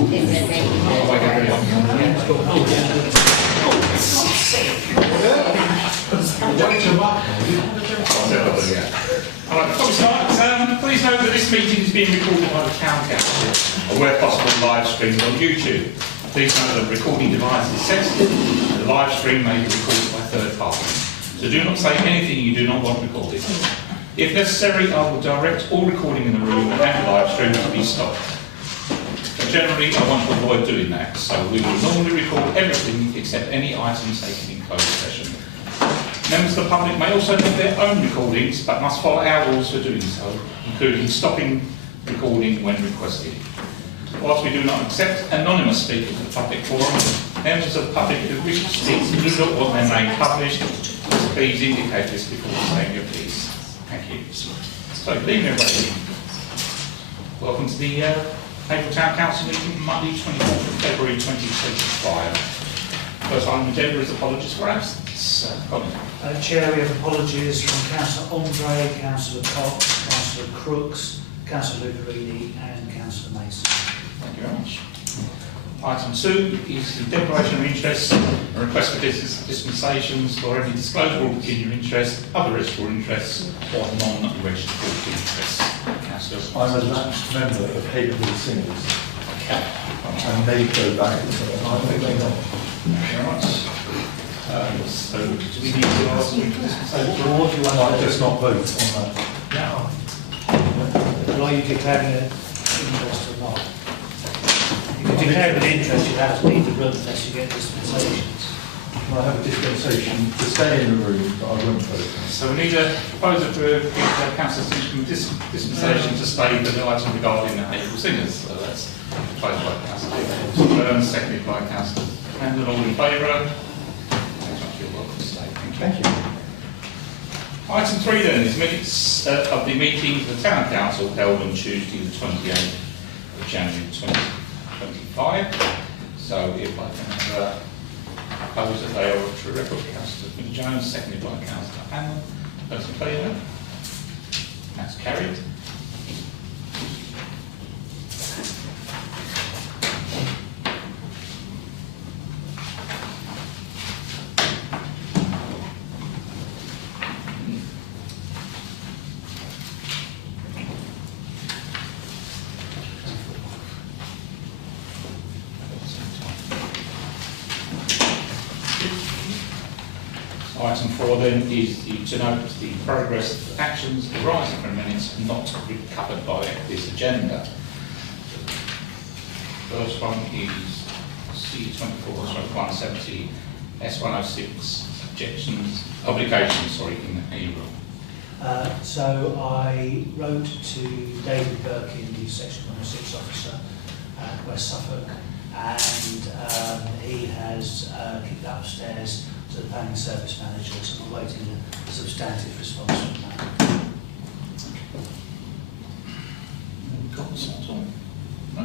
Please note that this meeting is being recorded by the Town Council and where possible live streamed on YouTube. Please note that the recording device is sensitive and the live stream may be recorded by third parties. So do not say anything you do not want recorded. If necessary, I will direct all recording in the room and the live stream to be stopped. But generally, I want to avoid doing that, so we will normally record everything except any items taken in closed session. Members of the public may also make their own recordings, but must follow our rules for doing so, including stopping recording when requested. Whilst we do not accept anonymous speakers at the public forum, members of the public who wish to speak do not want their name published, please indicate this before saying your piece. Thank you. So, good evening, everybody. Welcome to the Haverhill Town Council meeting, Monday, 24th of February 2025. First item on the agenda is apologies for absence. Chair, we have apologies from Councillor Andre, Councillor Cox, Councillor Crooks, Councillor Lucarini and Councillor Mason. Thank you very much. Item 2 is the declaration of interest and request for dispensations for any disclosable pecuniary interest, other registrable interests or non-registrable interests. I'm a lapsed member of Haverhill Singers and they go back to I think they don't. Thank you very much. So, do we need to ask you to dispensation? What do you want to I just not vote on that. No. Well, are you declaring an interest or not? You can declare an interest, you have to leave the room unless you get dispensations. Well, I have a dispensation to stay in the room, but I won't vote. So we need a proposal for councillors dispensation to stay for the item regarding the Haverhill Singers. So that's proposed by Councillor Burns, seconded by Councillor Camden. All in favour? You're welcome to stay. Thank you. Item 3 then is minutes of the meeting of the Town Council held on Tuesday the 28th of January 2025. So if I can propose that they are to record Councillor Jones, seconded by Councillor Hammond. Those in favour? That's carried. Item 4 then is to note the progress of actions arising from minutes not covered by this agenda. First one is C24/170 S106 obligations in Haverhill. So I wrote to David Birkin, the Section 106 officer at West Suffolk, and he has kicked that upstairs to the planning service managers, and we're waiting a substantive response from that. No?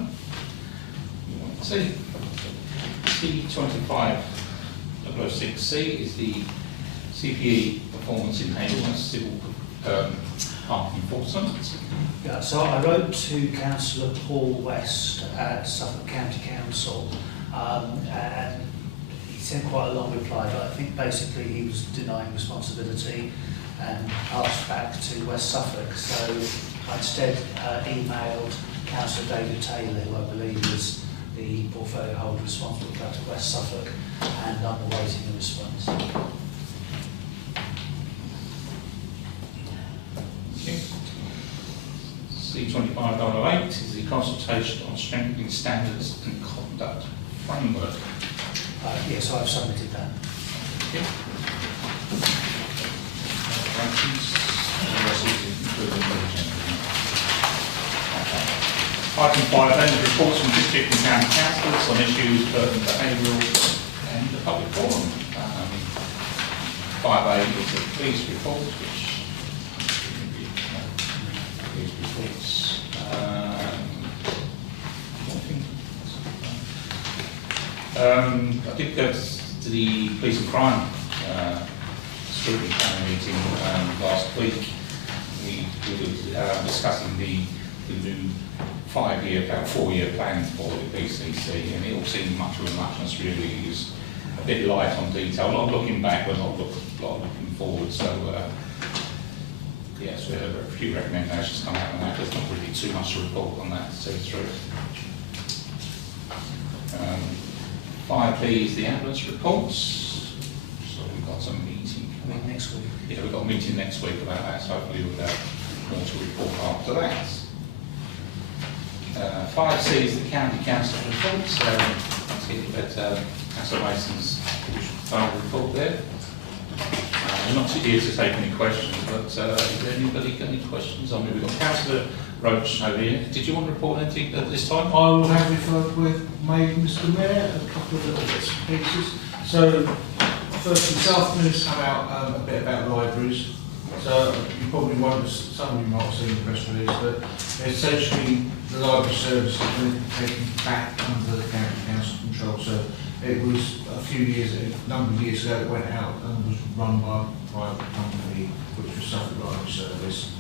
C25/06C is the CPE performance in Haverhill civil park enforcement. Yeah, so I wrote to Councillor Paul West at Suffolk County Council, and he sent quite a long reply, but I think basically he was denying responsibility and asked back to West Suffolk. So I instead emailed Councillor David Taylor, who I believe is the portfolio holder responsible for that to West Suffolk, and I'm awaiting a response. C25/008 is the consultation on strengthening standards and conduct framework. Yes, I've submitted that. Okay. Item 5 then is reports from district and county councils on issues pertinent to Haverhill and the public forum. 5A is the police report, which police reports. I did go to the police and crime scrutiny panel meeting last week. We were discussing the the new 5-year, about 4-year plans for the BCC, and it all seemed much of a muchness really. Is a bit light on detail, a lot of looking back, but not a lot of looking forward. So yes, we have a few recommendations come out on that. There's not really too much to report on that to see through. 5B is the ambulance reports. So we've got some meeting coming Next week. Yeah, we've got a meeting next week about that, so hopefully we'll have more to report after that. 5C is the County Council report, so let's get Councillor Mason's final report there. I'm not here to take any questions, but is there anybody got any questions? I mean, we've got Councillor Roach over here. Did you want to report anything at this time? I will have referred with Mr Mayor a couple of little bits and pieces. So, first this afternoon has come out a bit about libraries. So you probably won't, some of you might have seen the press release, but essentially the library service has been taken back under the county council control. So it was a number of years ago, it went out and was run by a private company, which was Suffolk Library Service.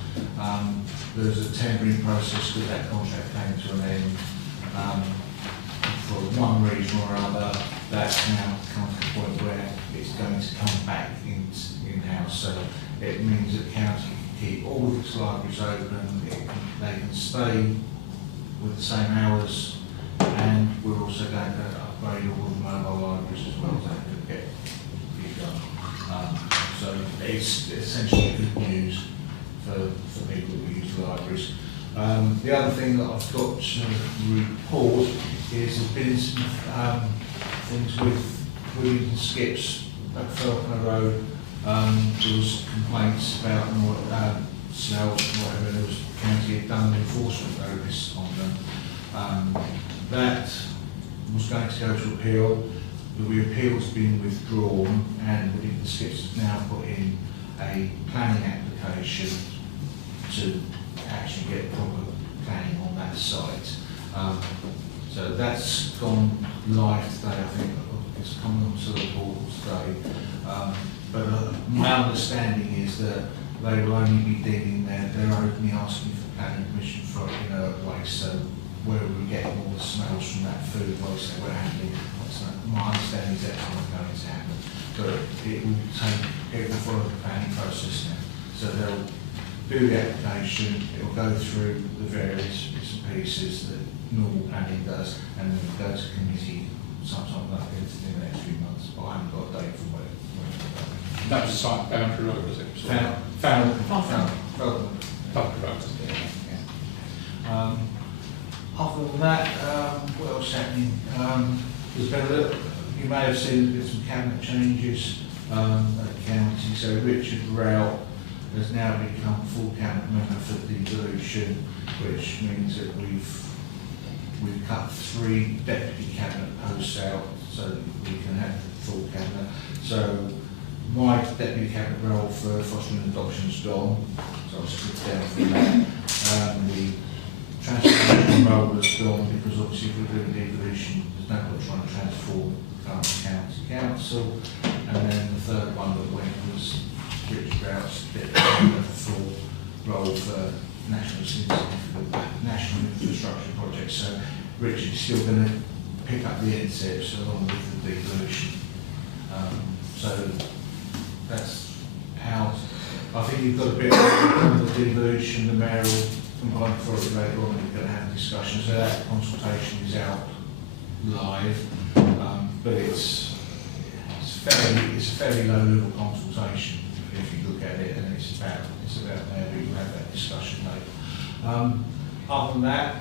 There was a tendering process because that contract came to an end. For one reason or other, that's now come to the point where it's going to come back in-house. So it means that county can keep all of its libraries open, they can stay with the same hours, and we're also going to upgrade all of the mobile libraries as well as that could get done. So it's essentially good news for people that use libraries. The other thing that I've got to report is there's been some things with Williams Skips at Felkner Road. There was complaints about smells and whatever. There was the county had done an enforcement notice on them. That was going to go to appeal. The appeal's been withdrawn, and Williams Skips has now put in a planning application to actually get proper planning on that site. So that's gone live today, I think. It's coming onto the portal today. But my understanding is that they will only be digging there. They're openly asking for planning permission for inert waste. So where are we getting all the smells from that food waste that we're handling? My understanding is that's not going to happen. But it will follow the planning process now. So they'll do the application, it will go through the various bits and pieces that normal planning does, and then go to committee sometime like this in the next few months. But I haven't got a date for when it That was a site boundary road, was it? Found. Boundary road, yeah. Other than that, what else happening? There's been a little, you may have seen there's some cabinet changes at the county. So Richard Rowell has now become full cabinet member for devolution, which means that we've cut 3 deputy cabinet posts out so that we can have the full cabinet. So my deputy cabinet role for fostering and adoption is gone, so I'll split down from that. The transformation role was gone because obviously if we're doing devolution, there's no point trying to transform the current county council. And then the third one that went was Richard Rout's full role for national infrastructure projects. So Richard's still going to pick up the NCEPs along with the devolution. So that's how I think you've got a bit of the devolution, the mayoral combined authority later on. We're going to have a discussion. So that consultation is out live, but it's a fairly low level consultation if you look at it, and it's about there. We will have that discussion later. Other than that,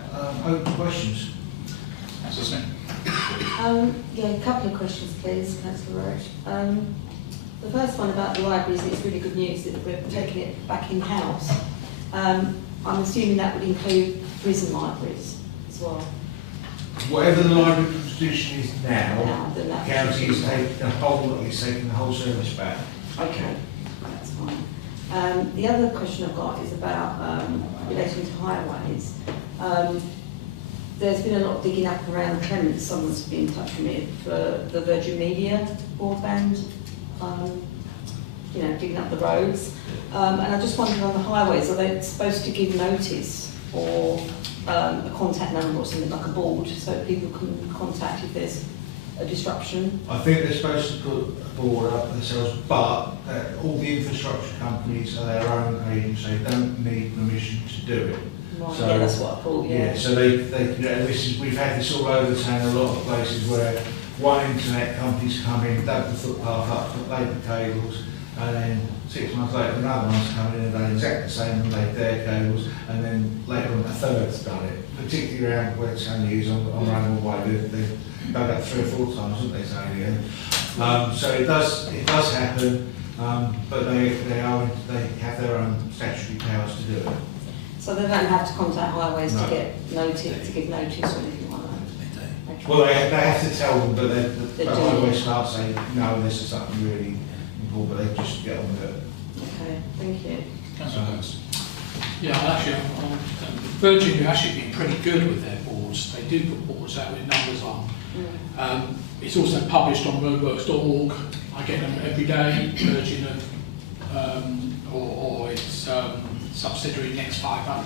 open questions. That's the same. Yeah, a couple of questions, please, Councillor Roach. The first one about the libraries, it's really good news that we're taking it back in-house. I'm assuming that would include prison libraries as well. Whatever the library constitution is now, then the that county is taking the whole service back. Okay, that's fine. The other question I've got is about relating to highways. There's been a lot of digging up around Clement. Someone's been in touch with me for the Virgin Media broadband, digging up the roads. And I just wondered on the highways, are they supposed to give notice or a contact number or something like a board, so people can contact if there's a disruption? I think they're supposed to put a board up themselves, but all the infrastructure companies are their own agents, they don't need permission to do it. Right, So- yeah, that's what I thought, yeah. So they can do it. And we've had this all over the town, a lot of places where one internet company's come in, dug the footpath up, put labour cables, and then 6 months later another one's come in and done exactly the same and laid their cables, and then later on a third's done it. Particularly around where Tony is on Rainbow Way, they've dug up 3 or 4 times, haven't they, Tony? So it does happen, but they have their own statutory powers to do it. So they don't have to contact highways No. to get notice, to give notice or anything like that? Okay. Well, they have to tell them, but They they do. always start saying, no, this is something really important, but they just get on with it. Okay, thank you. Councillor Hurst. Yeah, actually, Virgin have actually been pretty good with their boards. They do put boards out with numbers on. It's also published on roadworks.org. I get them every day. Virgin or its subsidiary Next Fibre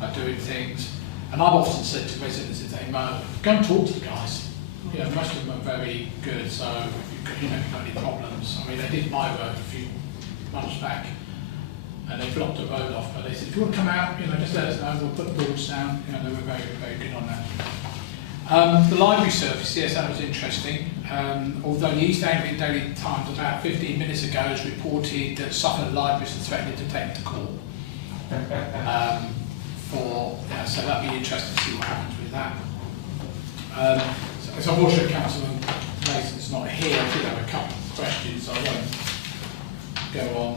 are doing things. And I've often said to residents if they mow, go and talk to the guys. You know, most of them are very good. So if you've got any problems, I mean, they did my road a few months back. And they blocked the road off, but they said, if you want to come out, just let us know, we'll put the boards down. They were very, very good on that. The library service, yes, that was interesting. Although the East Anglian Daily Times about 15 minutes ago has reported that Suffolk libraries are threatening to take them to court. So that'd be interesting to see what happens with that. So unfortunately, Councillor Mason's not here. I did have a couple of questions, so I won't go on.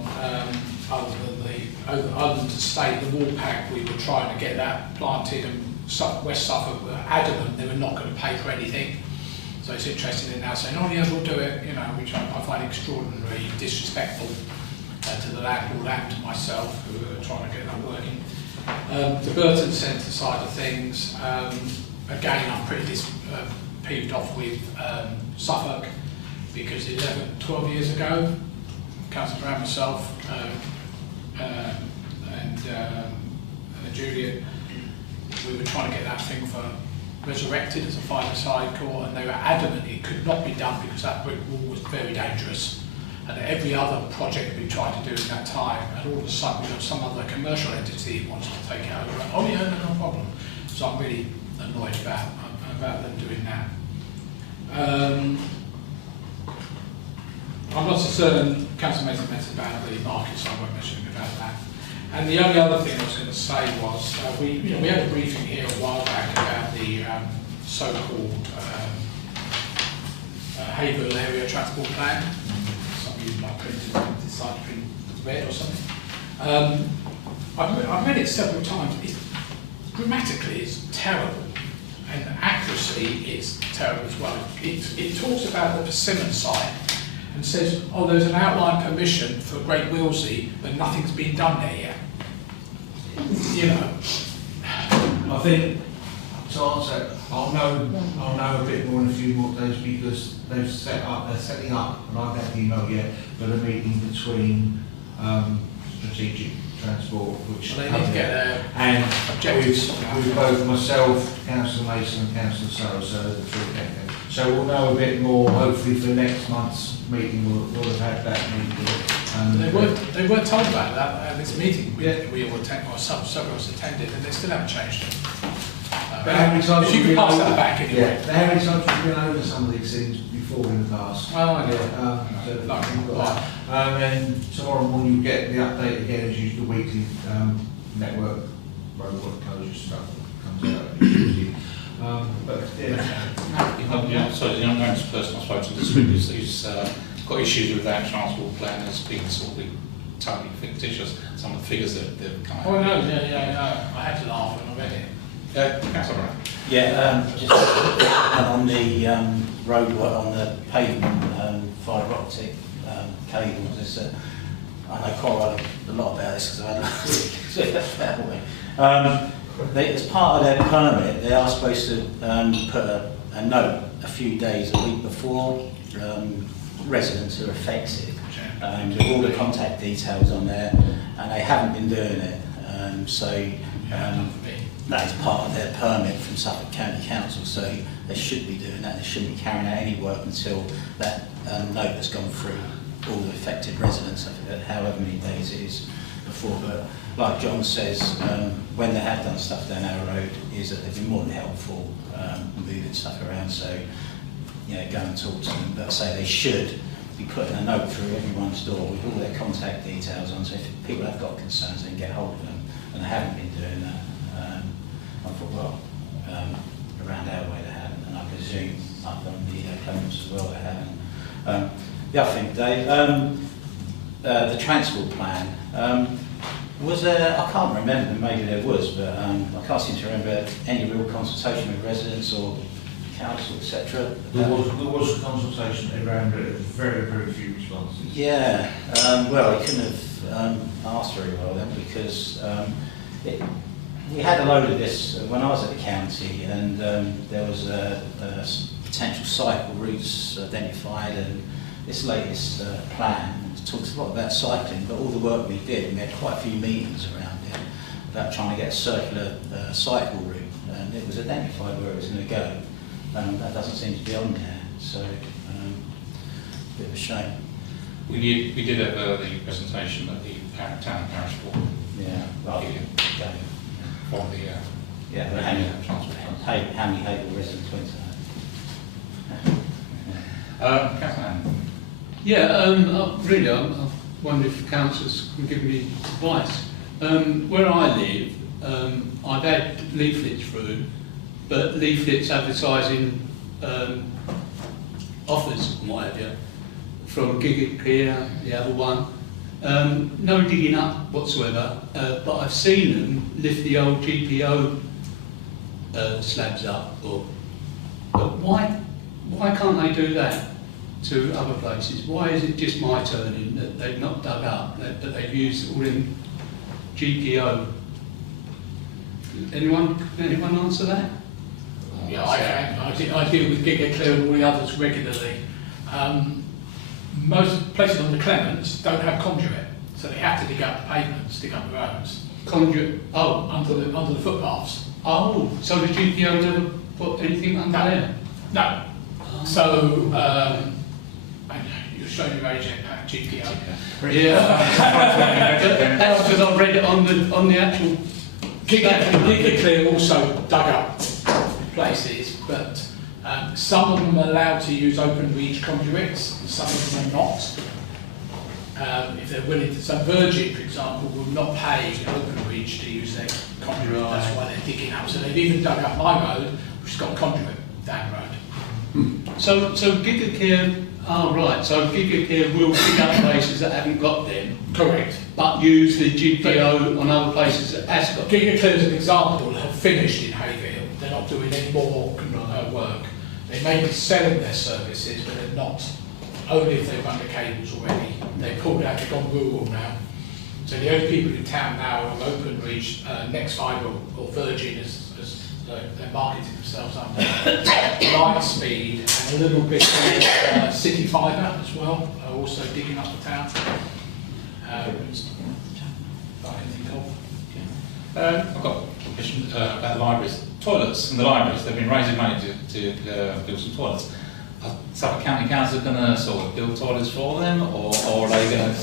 Other than to state the wall pack, we were trying to get that planted, and West Suffolk were adamant they were not going to pay for anything. So it's interesting they're now saying, oh yeah, we'll do it, which I find extraordinarily disrespectful to the landlord and to myself, who are trying to get that working. The Burton Centre side of things, again, I'm pretty peeved off with Suffolk, because 12 years ago, Councillor Brown, myself, and Juliet, we were trying to get that thing resurrected as a five-a-side court, and they were adamant it could not be done because that brick wall was very dangerous. And every other project we tried to do at that time, and all of a sudden we got some other commercial entity who wants to take it over. Oh yeah, no problem. So I'm really annoyed about them doing that. I'm not so certain, Council Mason meant about the market, so I won't mention about that. And the only other thing I was going to say was, we had a briefing here a while back about the so-called Haverhill area transport plan. Some of you might decide to print red or something. I've read it several times. Grammatically, it's terrible, and accuracy is terrible as well. It talks about the Persimmon site and says, oh, there's an outline permission for Great Willsey, but nothing's been done there yet. I think, to answer, I'll know a bit more in a few more days, because they're setting up, and I haven't had the email yet, but a meeting between strategic transport, which Well, they need to get their and objectives with both myself, Councillor Mason and Councillor Surrow, so the three candidates. So we'll know a bit more, hopefully for next month's meeting, we'll have had that meeting. They weren't told about that at this meeting we all attended, or several of us attended, and they still haven't changed it. But how many times if you have we can pass been that back anyway. Yeah, how many times have we been over some of these things before in the past? Well, I know. So Like, we've got that. And tomorrow morning you get the update again, as usual, the weekly network roadwork closure stuff that comes out. But yeah. So the young man's person I spoke to this week is got issues with that transport plan that's been sort of totally fictitious. Some of the figures that they've come out. Oh no, yeah, I had to laugh when I read it. Councillor Brown. Yeah, just on the roadwork, on the pavement, fibre optic cables. I know quite a lot about this because I had a as part of their permit, they are supposed to put a note a few days, a week before residents are affected, with all the contact details on there, and they haven't been doing it. So That is part of their permit from Suffolk County Council, so they should be doing that. They shouldn't be carrying out any work until that note has gone through all the affected residents, however many days it is before. But like John says, when they have done stuff down our road, is that they've been more than helpful moving stuff around. So, you know, go and talk to them. But I say they should be putting a note through everyone's door with all their contact details on. So if people have got concerns, they can get hold of them, and they haven't been doing that. I thought, well, around our way they haven't, and I presume up on the Clements as well they haven't. The other thing, Dave, the transport plan, was there, I can't remember, maybe there was, but I can't seem to remember any real consultation with residents or council, etc. There was a consultation around it, very, very few responses. Yeah, well, we couldn't have asked very well then, because we had a load of this when I was at the county, and there was a potential cycle routes identified, and this latest plan talks a lot about cycling, but all the work we did, and we had quite a few meetings around it about trying to get a circular cycle route, and it was identified where it was going to go. That doesn't seem to be on there, so a bit of a shame. We did have the presentation at the town and parish board. Yeah, well, Yeah. From the yeah, the transport. Hamley Haverhill resident went to that. Councillor Ann. Yeah, really, I wonder if councillors can give me advice. Where I live, I've had leaflets through, but leaflets advertising offers and what have you, from Gig It Clear, the other one. No digging up whatsoever, but I've seen them lift the old GPO slabs up. But why can't they do that to other places? Why is it just my turning that they've not dug up, but they've used all them GPO? Anyone answer that? Yeah, I can. I deal with Gig It Clear and all the others regularly. Most places on the Clements don't have conduit, so they have to dig up the pavements, dig up the roads. Conduit? Oh, Under the footpaths. oh, so the GPO never put anything under there? No. So, you're showing your age at GPO. Yeah. That's because I read it on the actual. Gig It Clear also dug up places, but some of them are allowed to use open reach conduits, and some of them are not. If they're willing to, so Virgin, for example, will not pay open reach to use their conduit. Right. That's why they're digging up. So they've even dug up my road, which has got conduit down the road. So Gig It Clear, right, so Gig It Clear will pick up places that haven't got them, Correct. but use the GPO on other places that has got them. Gig It Clear, as an example, have finished in Haverhill. They're not doing any more work. They may be selling their services, but they're not. Only if they've run the cables already. They've pulled out, they've gone rural now. So the only people in town now are Open Reach, Next Fibre or Virgin, as they're marketing themselves under. Light Speed and a little bit of City Fibre as well, are also digging up the town. I can think of. I've got a question about the libraries. Toilets in the libraries, they've been raising money to build some toilets. Are Suffolk County Council going to sort of build toilets for them, or are they going to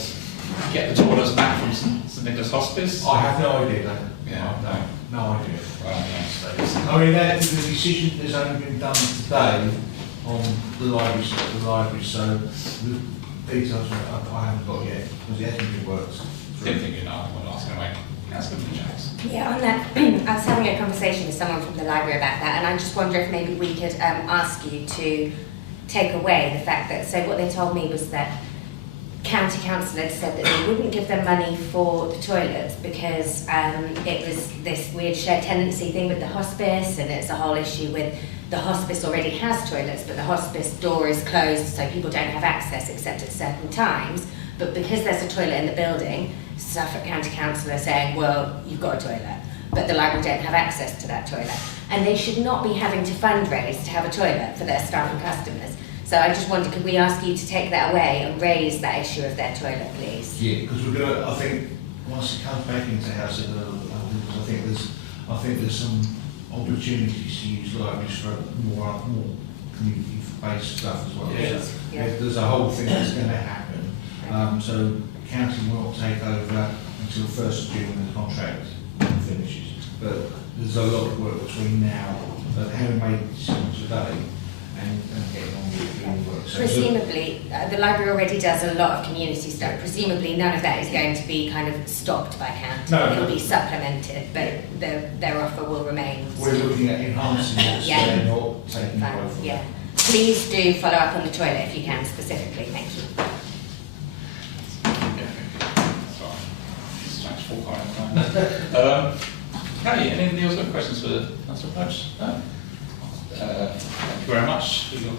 get the toilets back from St Nicholas Hospice? I have no idea. Yeah, no idea. Right, yeah. I mean, the decision has only been done today on the library, so the details I haven't got yet, because it hasn't been worked. Didn't think you know, I want to ask anyway. Councillor James. Yeah, on that, I was having a conversation with someone from the library about that, and I just wonder if maybe we could ask you to take away the fact that, so what they told me was that county council had said that they wouldn't give them money for the toilets because it was this weird shared tenancy thing with the hospice, and it's a whole issue with the hospice already has toilets, but the hospice door is closed, so people don't have access except at certain times. But because there's a toilet in the building, Suffolk County Council are saying, well, you've got a toilet, but the library don't have access to that toilet. And they should not be having to fundraise to have a toilet for their staff and customers. So I just wondered, could we ask you to take that away and raise that issue of their toilet, please? Yeah, because we're going to, I think, once it comes back into housing, I think there's some opportunities to use libraries for more community-based stuff as well. Yeah. So Yeah. there's a whole thing that's going to happen. So county will take over until 1st of June when the contract finishes. But there's a lot of work between now and having made decisions today and getting on with doing work. So Presumably, the library already does a lot of community stuff. Presumably, none of that is going to be kind of stopped by county. No, It'll no. be supplemented, but their offer will remain. we're looking at enhancing it, so Yeah. they're not taking Fine, away from yeah. Please do follow up on the toilet if you can, specifically. Thank you. Okay, any other questions for Councillor Roach? No? Thank you very much for your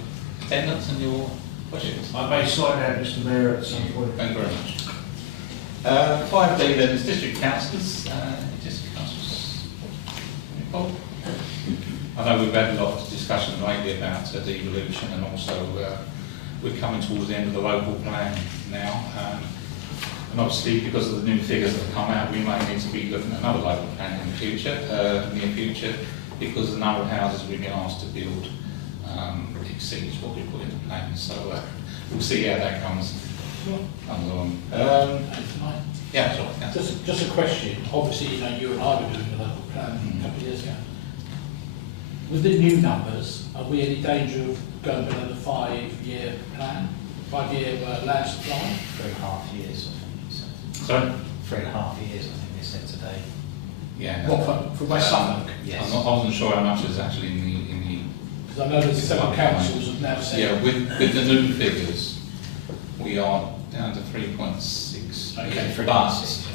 attendance and your questions. I may slide out, Mr Mayor, at some point. Thank you very much. 5D then is district councillors. District councillors. Paul? I know we've had a lot of discussion lately about devolution, and also we're coming towards the end of the local plan now. And obviously, because of the new figures that have come out, we may need to be looking at another local plan in the future, near future, because the number of houses we've been asked to build exceeds what we put in the plan. So we'll see how that comes on. Yeah, sure. Yeah. Just a question. Obviously, you know, you and I were doing a local plan a couple of years ago. With the new numbers, are we in any danger of going below the 5-year plan? 5-year land supply? 3.5 years, I think you said. So, 3.5 years, I think they said today. yeah. What, for West Suffolk? Yes. I wasn't sure how much is actually in Because I know there's several councils have now the said. yeah, with the new figures, we are down to 3.6. Okay, but 3.6,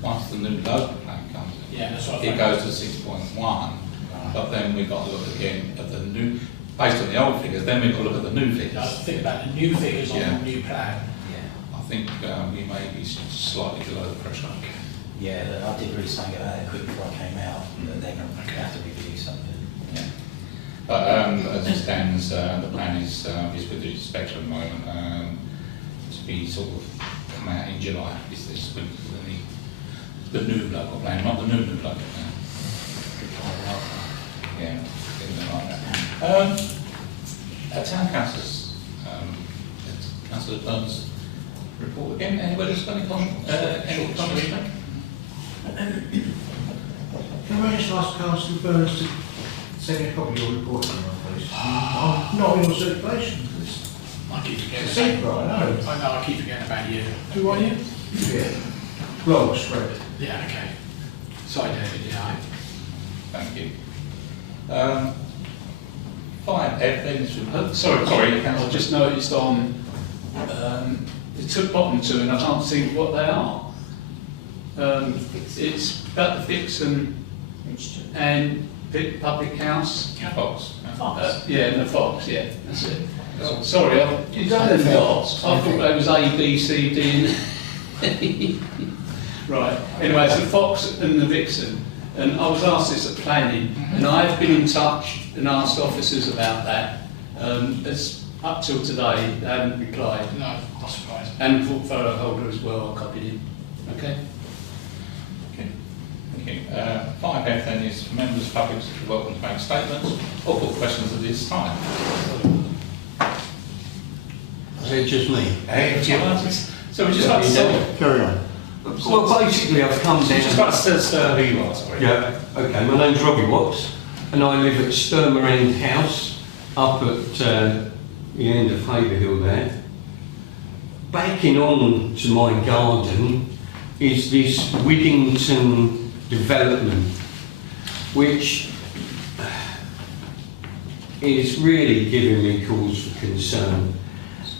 once the new local plan comes in, Yeah, that's what I it goes to 6.1. But then we've got to look again at the new, based on the old figures, then we've got to look at the new I figures. think about the new figures on Yeah. the new plan. Yeah. I think we may be slightly below the threshold. Yeah, I did read something about it quick before I came out, that they're going to have to review something. Yeah. But as it stands, the plan is with the inspector at the moment to be sort of come out in July. Is this with the new local plan, not the new local plan? Yeah, something like that. Town councillors, Councillor Burns report again. Anybody else got any comments to make? Can I just ask Councillor Burns to send me a copy of your report, please? I'm not in your circulation. I keep It's forgetting. a secret, I know. I know, I keep forgetting about you. Who are you? Yeah. Blog spread. Yeah, okay. Sorry, David, yeah. Thank you. 5F then is Sorry, sorry, I Councillor. just noticed on the bottom two, and I can't see what they are. It's about the Vixen and Public House. Fox. Yeah, and the Fox, yeah, that's it. Sorry, you don't have dots. I thought they was A, B, C, D, and E. Right, anyway, it's the Fox and the Vixen. And I was asked this at planning, and I have been in touch and asked officers about that. It's up till today, they haven't replied. No, not surprised. And the portfolio holder as well, I copied him. Okay? Okay. Thank you. 5F then is members of the public are welcome to make statements or put questions at this time. Is it just me? So we just like to say, Carry on. Well, basically, I've come down. just like to say who you are, sorry. Yeah, okay. My name's Robbie Watts, and I live at Sturmer End House, up at the end of Haverhill there. Backing on to my garden is this Widdington development, which is really giving me cause for concern.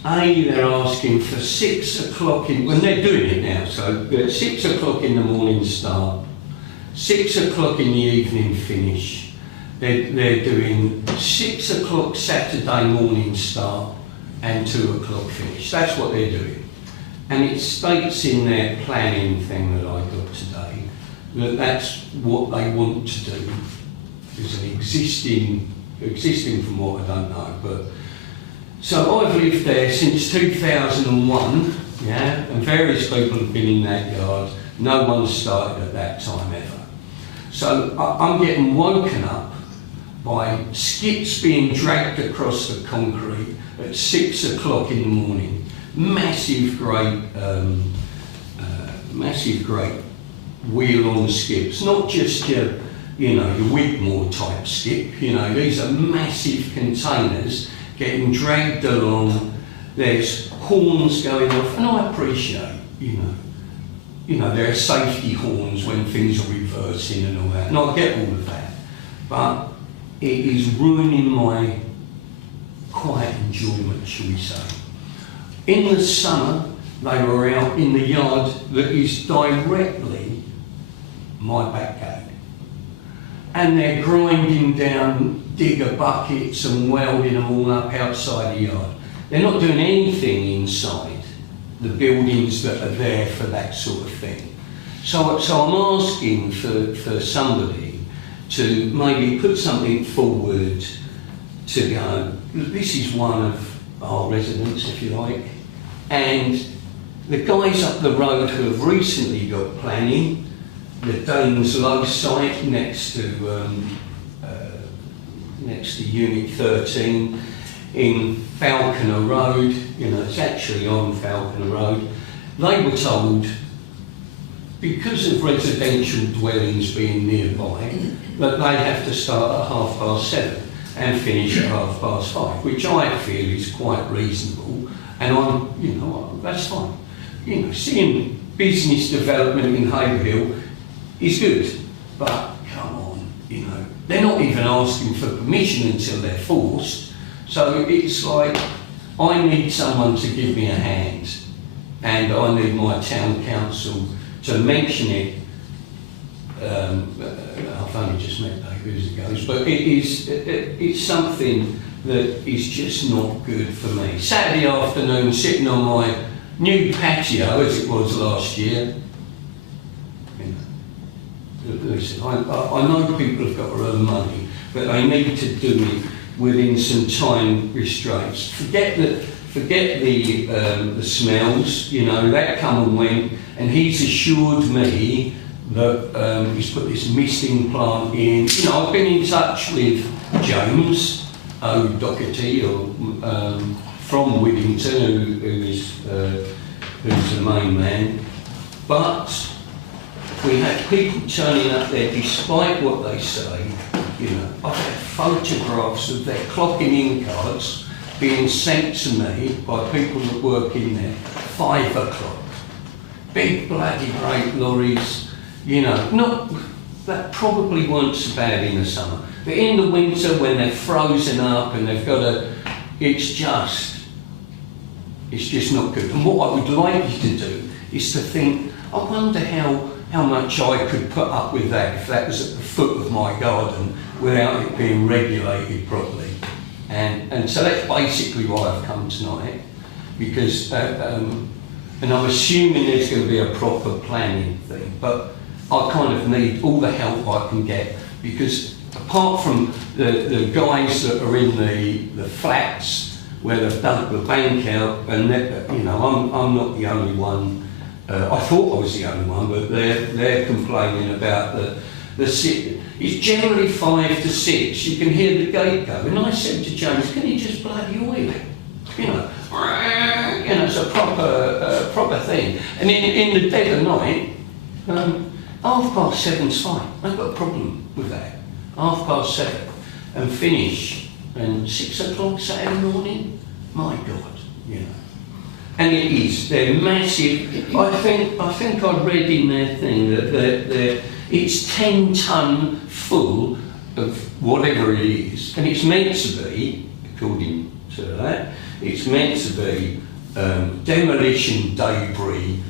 They're asking for 6 o'clock when they're doing it now, so at 6 o'clock in the morning start, 6 o'clock in the evening finish. They're doing 6 o'clock Saturday morning start and 2 o'clock finish. That's what they're doing. And it states in their planning thing that I got today that that's what they want to do. There's an existing from what I don't know, but so I've lived there since 2001, yeah, and various people have been in that yard. No one started at that time ever. So I'm getting woken up by skips being dragged across the concrete at 6 o'clock in the morning. Massive great wheel-on skips, not just your Wigmore type skip. These are massive containers getting dragged along. There's horns going off, and I appreciate, there are safety horns when things are reversing and all that, and I get all of that. But it is ruining my quiet enjoyment, shall we say. In the summer, they were out in the yard that is directly my back gate. And they're grinding down digger buckets and welding them all up outside the yard. They're not doing anything inside the buildings that are there for that sort of thing. So I'm asking for somebody to maybe put something forward to go, this is one of our residents, if you like, and the guys up the road who have recently got planning, the Danes Low site next to Unit 13 in Falconer Road, it's actually on Falconer Road, they were told, because of residential dwellings being nearby, that they have to start at 7:30 and finish at 5:30, which I feel is quite reasonable, and that's fine. Seeing business development in Haverhill is good, but come on, they're not even asking for permission until they're forced. So it's like, I need someone to give me a hand, and I need my town council to mention it. I've only just met Dave as it goes, but it's something that is just not good for me. Saturday afternoon, sitting on my new patio, as it was last year. Listen, I know people have got to earn money, but they need to do it within some time restraints. Forget the smells, that come and went, and he's assured me that he's put this misting plant in. I've been in touch with James O'Doherty from Whittington, who's the main man, but we had people turning up there despite what they say. I've had photographs of their clocking in cards being sent to me by people that work in there, 5 o'clock. Big bloody great lorries, that probably weren't so bad in the summer. But in the winter, when they're frozen up and they've got it's just not good. And what I would like you to do is to think, I wonder how much I could put up with that if that was at the foot of my garden without it being regulated properly. And so that's basically why I've come tonight, because, and I'm assuming there's going to be a proper planning thing, but I kind of need all the help I can get, because apart from the guys that are in the flats where they've dug the bank out, and I'm not the only one. I thought I was the only one, but they're complaining about the sit. It's generally 5 to 6. You can hear the gate go, and I said to James, "Can you just bloody oil it?" It's a proper thing. And in the dead of night, 7:30's fine. I've got a problem with that. 7:30 and finish, and 6 o'clock Saturday morning. My God, And it is. They're massive. I think I read in their thing that it's 10 tonne full of whatever it is, and it's meant to be, according to that, it's meant to be demolition debris,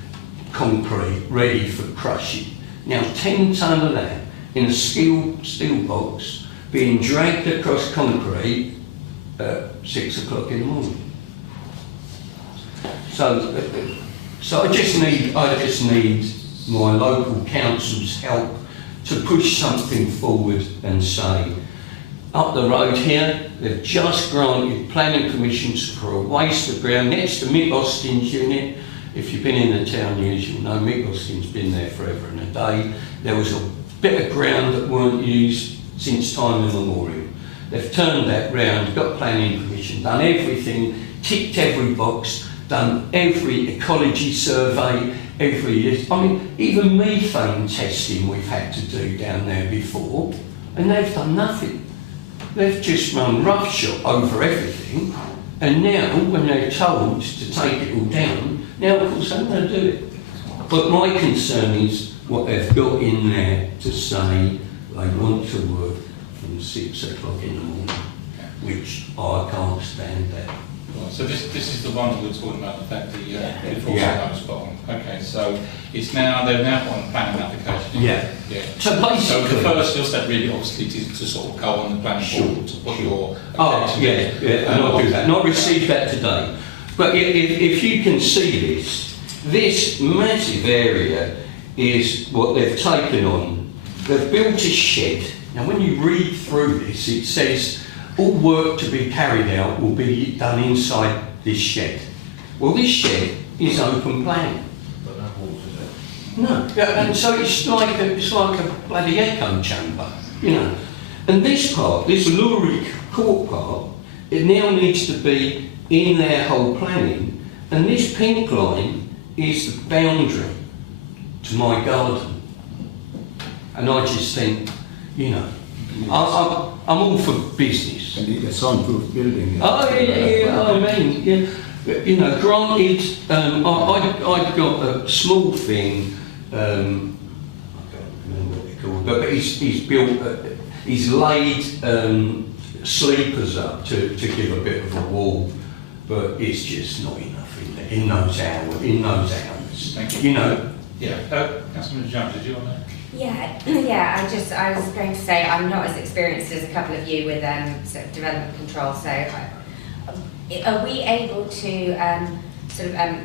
concrete, ready for crushing. Now, 10 tonne of that in a steel box being dragged across concrete at 6 o'clock in the morning. So I just need my local council's help to push something forward and say, up the road here, they've just granted planning permissions for a waste of ground next to Mick Austin's unit, if you've been in the town years, you'll know Mickleston's been there forever and a day. There was a bit of ground that weren't used since time immemorial. They've turned that round, got planning permission, done everything, ticked every box, done every ecology survey, I mean, even methane testing we've had to do down there before, and they've done nothing. They've just run roughshod over everything, and now, when they're told to take it all down, now of course they're going to do it. But my concern is what they've got in there to say they want to work from 6 o'clock in the morning, which I can't stand that. Right, so this is the one we were talking about, the fact that enforcement notice bottom. Okay, so they've now got a planning application. Yeah. So basically, So the first step really obviously is to sort of go on the planning board to put your and I'll do that. And I'll receive that today. But if you can see this massive area is what they've taken on. They've built a shed. Now when you read through this, it says all work to be carried out will be done inside this shed. Well, this shed is open plan. But no walls, is it? No, and so it's like a bloody echo chamber, you know. And this part, this Lurie Court part, it now needs to be in their whole planning, and this pink line is the boundary to my garden. And I just think, you know, I'm all for business. And it's a soundproof building. Oh, yeah, I mean, yeah. You know, granted, I've got a small thing, I can't remember what they're called, but he's built, he's laid sleepers up to give a bit of a wall, but it's just not enough in those hours. Thank you. You know. Yeah. Councilman Jones, did you want to? Yeah, I was going to say I'm not as experienced as a couple of you with sort of development control, so are we able to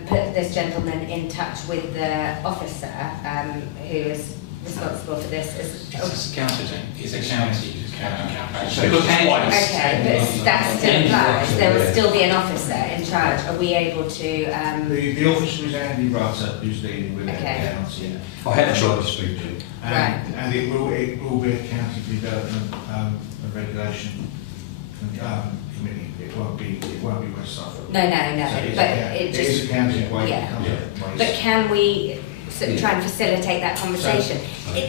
put this gentleman in touch with the officer who is responsible for this? It's a county. It's a county. Okay, but that still applies. There will still be an officer in charge. Are we able to? The officer is Andy Rutter, who's dealing with the county. I have tried to speak to him. And it will be a county development and regulation committee. It won't be West Suffolk. No. So it is a county way. Yeah. But can we sort of try and facilitate that conversation?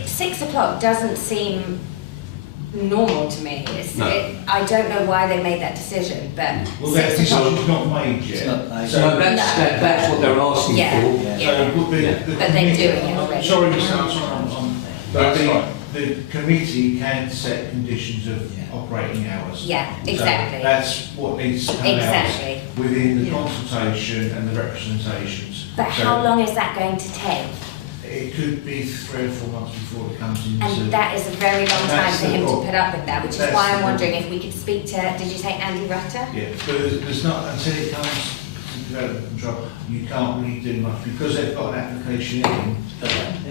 6 o'clock doesn't seem normal to me. I don't know why they made that decision, but well, that decision's not made yet. That's what they're asking for. But they're doing it already. Sorry, the committee can set conditions of operating hours. Yeah, exactly. So that's what needs to come out within the consultation and the representations. But how long is that going to take? It could be 3 or 4 months before it comes into... And that is a very long time for him to put up with that, which is why I'm wondering if we could speak to, did you say Andy Rutter? Yeah, but there's not, until it comes to development control, you can't really do much, because they've got an application in.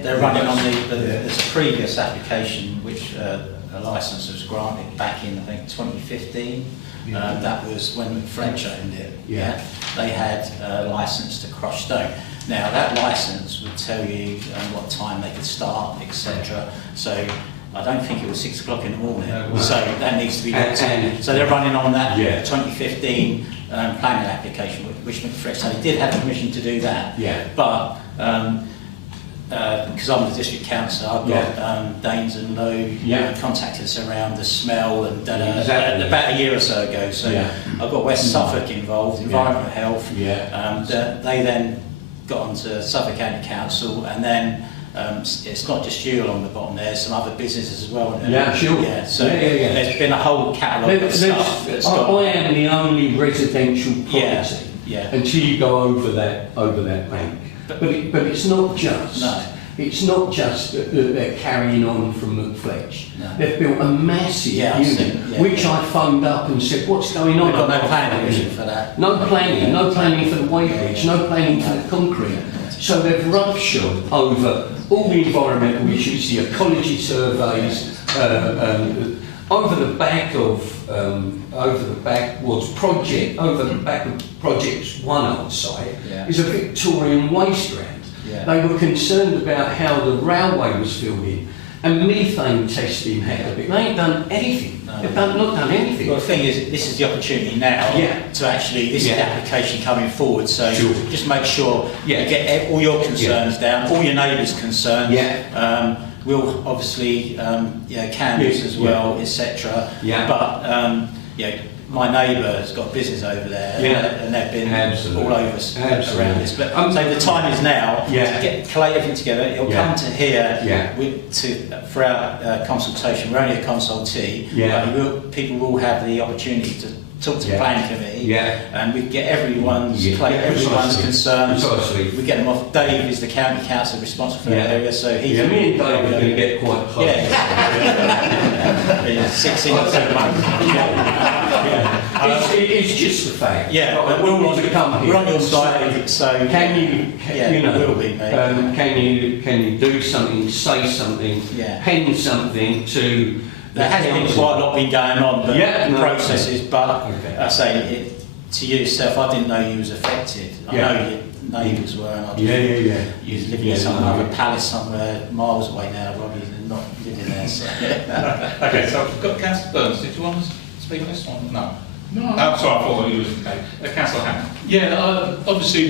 They're running on there's a previous application which a licence was granted back in, I think, 2015. That was when French owned it. Yeah. They had a licence to crush stone. Now that licence would tell you what time they could start, etc. So I don't think it was 6 o'clock in the morning. So that needs to be looked at. So they're running on that 2015 planning application, which McFresh. So they did have permission to do that. Yeah. But because I'm the district councillor, I've got Danes and Low contacted us around the smell and about a year or so ago. So I've got West Suffolk involved, Environmental Health. They then got onto Suffolk County Council, and then it's not just you along the bottom, there's some other businesses as well. So there's been a whole catalogue of stuff that's got... I am the only residential property until you go over that bank. But it's not just. No. It's not just that they're carrying on from McFletch. No. They've built a massive unit, which I phoned up and said, what's going on? We've got no planning permission for that. No planning for the weighbridge, no planning for the concrete. So they've roughshod over all the environmental issues, the ecology surveys, over the back of Project 1 on site Yeah. is a Victorian waste ground. Yeah. They were concerned about how the railway was filled in, and methane testing had a bit. They ain't done anything. No. They've not done anything. Well, the thing is, this is the opportunity now Yeah. to actually, this is the Yeah. application coming forward, so Sure. just make sure Yeah. you get all your concerns down, all your neighbours' concerns. Yeah. We'll obviously, canvass Yeah. as well, etc. Yeah. But, my neighbour has got a business over there, Yeah. and they've been Absolutely. all over us Absolutely. around this. But so the time is now Yeah. to collate everything together. It'll Yeah. come to here Yeah. for our consultation. We're only a consultee, Yeah. but people will have the opportunity to talk to the Yeah. planning committee, Yeah. and we get everyone's Yeah. collate everyone's Precisely. concerns. Precisely. We get them off. Dave is the county council responsible for that Yeah. area, so he. Yeah, me and Dave are going to get quite close. Yeah. 6 in 7 months. It's just the fact. Yeah, Right, but we we're want to come here. on your and side, say, so Can you, Yeah, you know, will be, mate. can you do something, say something, Yeah. pen something to the there has been council? quite a lot been going on, but Yeah, no, processes. But Okay. I say to you yourself, I didn't know you was affected. I Yeah. know your neighbours were, and I just Yeah. you was living Yeah, in some no, other yeah. palace somewhere miles away now, Robbie, and not living there. So. Okay, so we've got Councillor Burns. Did you want to speak on this one? No. No. Oh, sorry, I thought you was okay. Councillor Hammond. Yeah, obviously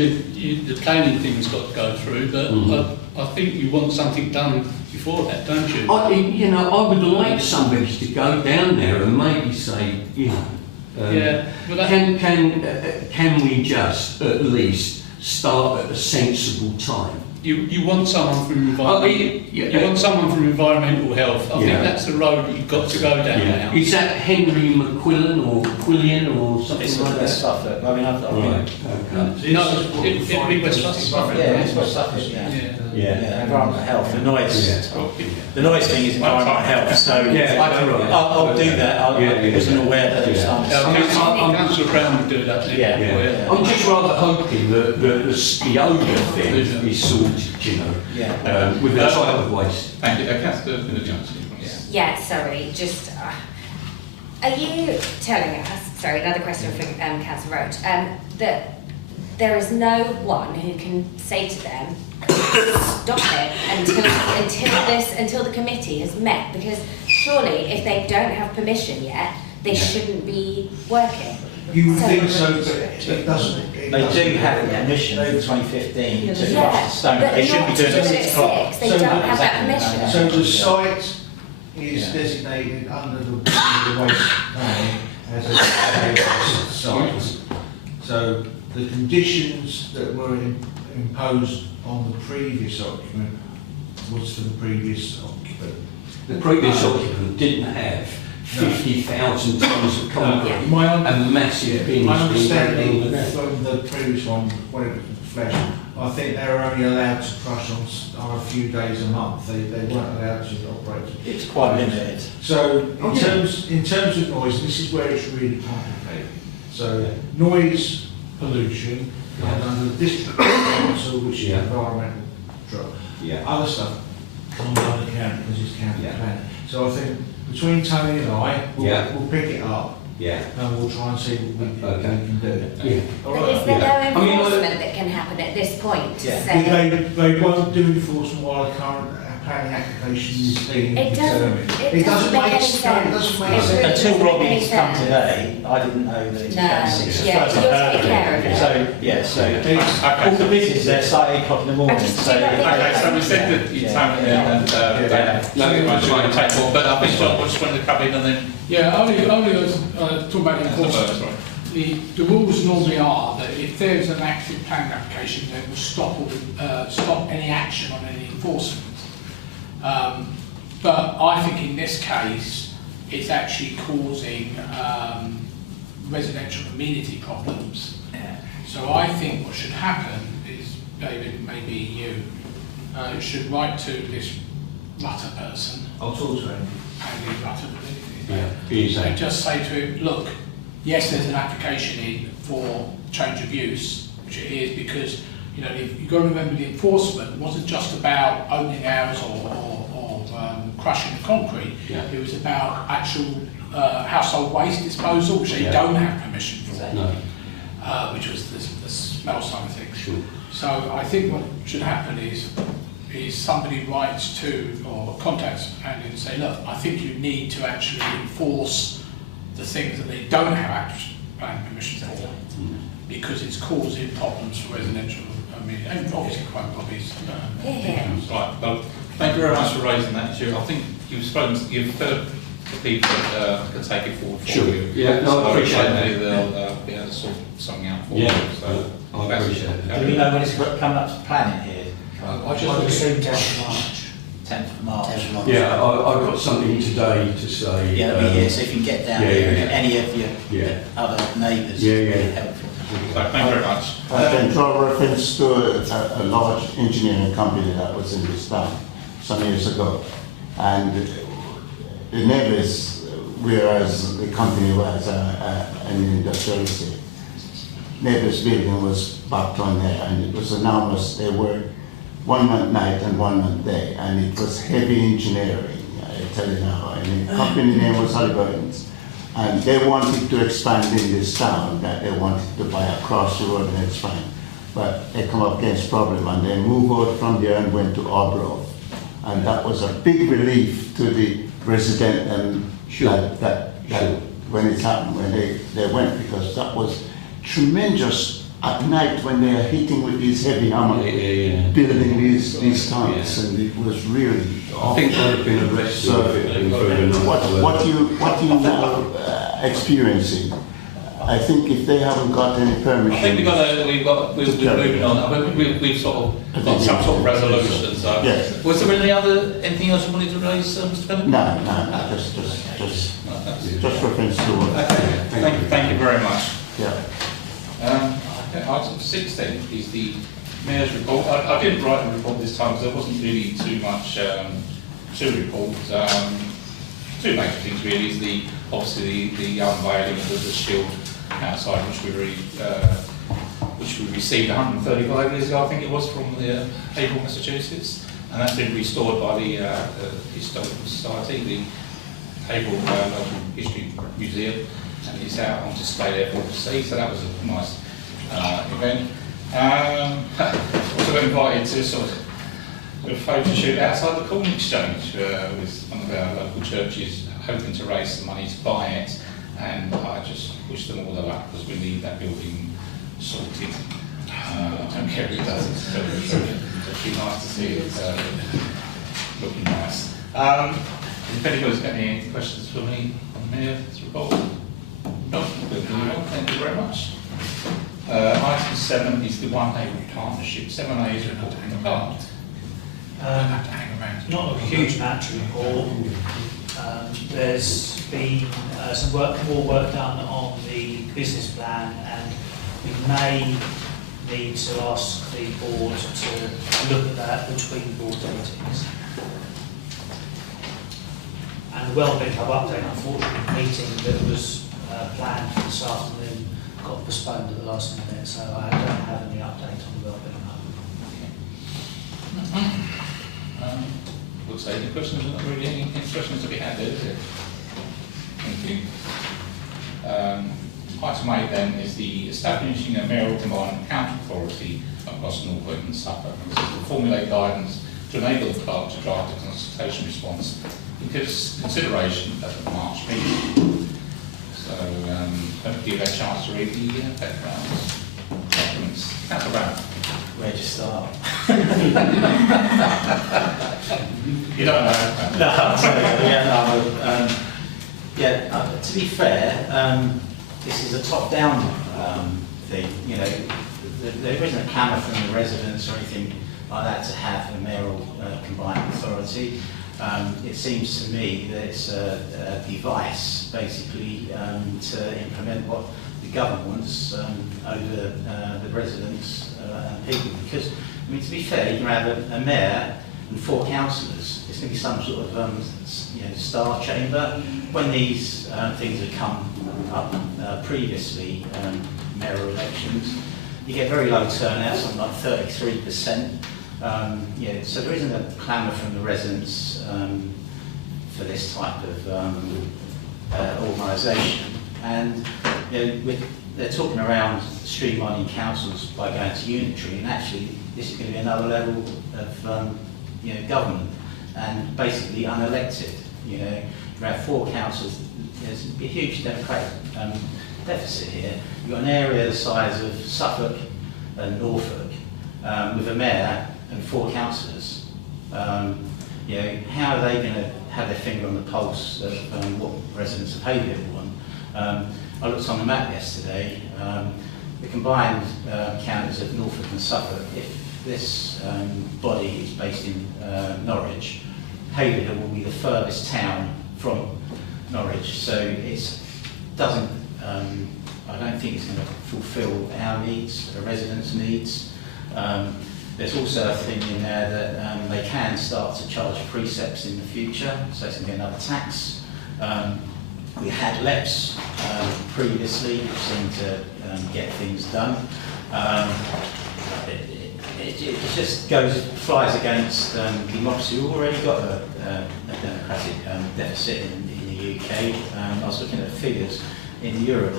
the planning thing's got to go through, but Mhm. I think you want something done before that, don't you? I would like somebody to go down there and maybe say, Yeah, but that, can we just at least start at a sensible time? you want someone from environmental. You want someone from environmental health. I Yeah. think that's the road that you've got to go down now. Is that Henry McQuillan or Quillian or something It's like West that? Suffolk. I mean, I've Right. Okay. No, it'd be West Sussex. Yeah, it's West Suffolk. Yeah. Yeah. Environmental health. The noise. Yeah. The noise thing is environmental health. So Yeah, right. I'll do that. I wasn't aware that it was Yeah. done. Councillor Brown would do that. Yeah. Yeah. I'm just rather hoping that the odour thing is sorted, Yeah. with the type of waste. Thank you. Councillor Johnson. Yeah, sorry, just, are you telling us, sorry, another question from Councillor Roach, that there is no one who can say to them, stop it until the committee has met? Because surely if they don't have permission yet, they shouldn't be working. You would think so, but it doesn't. They do have permission in 2015 to Yeah, cross the stone. but They should not be to doing do it it at at 6 o'clock. 6, they So don't have that exactly, permission. no. So the site is Yeah. designated under the waste planning as a site. So the conditions that were imposed on the previous occupant was for the previous occupant. The previous occupant didn't have 50,000 tonnes of concrete My and massive bins. My understanding being made. from the previous one, when it was flesh, I think they were only allowed to crush on a few days a month. They weren't allowed to operate. It's quite limited. So in terms of noise, this is where it's really complicated. So noise pollution comes under the district council, which is environmental control. Yeah. Other stuff comes under county because it's county Yeah. planning. So I think between Tony and I, we'll pick it up Yeah. and we'll try and see what we can do. Yeah. But is there Yeah. no I mean, enforcement that can happen at this point to Yeah. say? They won't do enforcement while the current planning application is being It determined. doesn't, it doesn't make any sense. It doesn't make It sense. really Until doesn't make Robbie's any come sense. today, I didn't know that it's No, about 6 yeah, o'clock. you'll take care of it. So, yeah, so Okay. all the business there start at 8 o'clock in the morning. I just So do not think- Okay, so we said that you Tony and no, we might take more, but I think John just wanted to come in and then. Yeah, only talk about the enforcement. Sorry. The rules normally are that if there's an active planning application, they will stop any action on any enforcement. But I think in this case, it's actually causing residential amenity problems. So I think what should happen is, David, maybe you should write to this Rutter person, I'll talk to him. Andy Rutter, Yeah. and just say to him, look, yes, there's an application in for change of use, which it is, because you've got to remember the enforcement wasn't just about opening hours or crushing the concrete. Yeah. It was about actual household waste disposal, which they Yeah. don't have permission for, No, which was the smell side of things. sure. So I think what should happen is somebody writes to or contacts Andy and say, look, I think you need to actually enforce the things that they don't have actual planning permission for, because it's causing problems for residential. I mean, and obviously quite lobbies. Right, well, thank you very much for raising that issue. I think you've heard the people that can take it forward for Sure. you. Yeah, no, I appreciate that. hopefully they'll be able to sort something out for Yeah, you. So, I appreciate that. Do we know when it's coming up to planning here? I I just received 10th of March. 10th of March. Yeah, I've got something today to say. Yeah, that'd be here, so if you can get down yeah, here, yeah. and any of your Yeah. other neighbours, Yeah, would be yeah. helpful. so thank you very much. I can draw reference to a large engineering company that was in this town some years ago. And the neighbors, whereas the company was an industrial estate, neighbors' building was parked on there, and it was enormous. They were 1 month night and 1 month day, and it was heavy engineering, I tell you now. And the company name was Halliburton's. And they wanted to expand in this town, that they wanted to buy across the road and expand. But they come up against problem, and they moved out from there and went to Arbroath. And that was a big relief to the resident and Sure. that Sure. when it happened, when they went, because that was tremendous at night when they are hitting with these heavy hammer, building these towns, and it was really I think they've been arrested So, if it had been further north. what you now experiencing, I think if they haven't got any permission. I think we're moving on. I mean, we've sort of got some sort of resolution. So, Yes. was there anything else you wanted to raise, Mr. Bennett? No, just reference to what. Okay. Thank you very much. Yeah. Okay, item 16 is the Mayor's report. I didn't write the report this time because there wasn't really too much to report. Two major things really is obviously the unveiling of the shield outside, which we received 135 years ago, I think it was, from the Haverhill, Massachusetts, and that's been restored by the Historical Society, the Haverhill Local History Museum, and it's out on display there for all to see. So that was a nice event. Also got invited to sort of do a photo shoot outside the Corn Exchange with one of our local churches, hoping to raise some money to buy it, and I just wish them all the luck because we need that building sorted. I don't care who does it, so it'd be nice to see it looking nice. If anybody's got any questions for me on the Mayor's report? No, thank you very much. Item 7 is the One Haverhill Partnership. 7A is reporting the part. Not a huge amount to report. There's been some more work done on the business plan, and we may need to ask the board to look at that between board meetings. And the Wellbeing Hub update, unfortunately, the meeting that was planned for this afternoon got postponed at the last minute, so I don't have any update on the Wellbeing Hub. Would say any questions? Not really any questions to be had there, is it? Thank you. Item 8 then is the establishing a mayoral combined account authority across Norfolk and Suffolk. This is to formulate guidance to enable the clerk to draft a consultation response in consideration at the March meeting. So, hopefully you've had a chance to read the background documents. Councillor Brown. Where do you start? You don't know? No, to be fair, this is a top-down thing. You know, there isn't a clamour from the residents or anything like that to have a mayoral combined authority. It seems to me that it's a device, basically, to implement what the government wants over the residents and people. Because, I mean, to be fair, you can have a mayor and 4 councillors. It's going to be some sort of star chamber. When these things have come up previously, mayoral elections, you get very low turnout, something like 33%. So there isn't a clamour from the residents for this type of organisation. And they're talking around streamlining councils by going to unitary, and actually this is going to be another level of government, and basically unelected. You have 4 councils. There's a huge democratic deficit here. You've got an area the size of Suffolk and Norfolk, with a mayor and 4 councillors. How are they going to have their finger on the pulse of what residents of Haverhill want? I looked on the map yesterday. The combined counties of Norfolk and Suffolk, if this body is based in Norwich, Haverhill will be the furthest town from Norwich, so it doesn't. I don't think it's going to fulfil our needs, our residents' needs. There's also a thing in there that they can start to charge precepts in the future, so it's going to be another tax. We had LEPs previously, which seemed to get things done. It just flies against democracy. We've already got a democratic deficit in the UK. I was looking at figures. In Europe,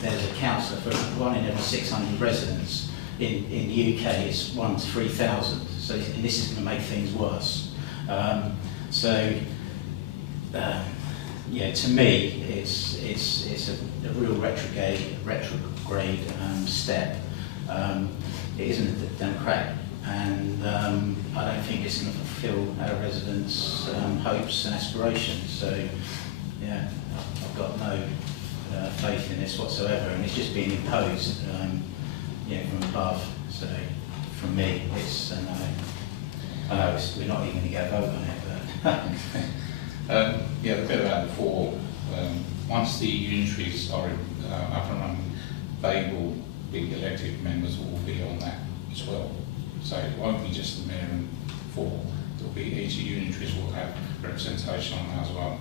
there's a councillor for 1 in every 600 residents. In the UK, it's 1 to 3,000. So and this is going to make things worse. To me, it's a real retrograde step. It isn't democratic, and I don't think it's going to fulfil our residents' hopes and aspirations. So, yeah, I've got no faith in this whatsoever, and it's just being imposed, from above. So, from me, it's no. I know we're not even going to get a vote on it, but. The bit about before, once the unitaries are up and running, they will be elected members will be on that as well. So it won't be just the mayor and 4. There will be each of the unitaries will have representation on that as well.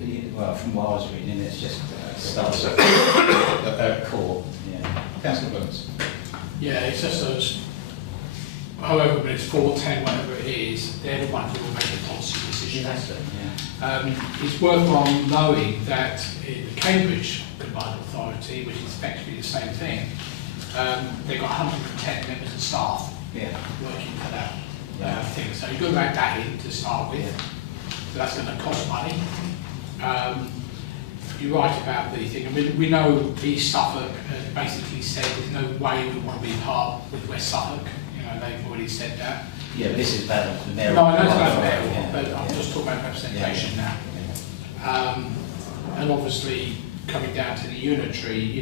Okay. Well, from what I was reading, it's just starts at court. Yeah. Councillor Burns. Yeah, it's just those. However, but it's 4, 10, whatever it is, they're the ones who will make the policy decision. That's it, yeah. It's worthwhile knowing that in the Cambridge Combined Authority, which is effectively the same thing, they've got 110 members of staff working for that thing. So you've got to add that in to start with. So that's going to cost money. You're right about the thing. I mean, we know East Suffolk has basically said there's no way we want to be part with West Suffolk. They've already said that. Yeah, but this is about the mayor. No, I know it's about the mayor, but I'm just talking about representation now. And obviously, coming down to the unitary,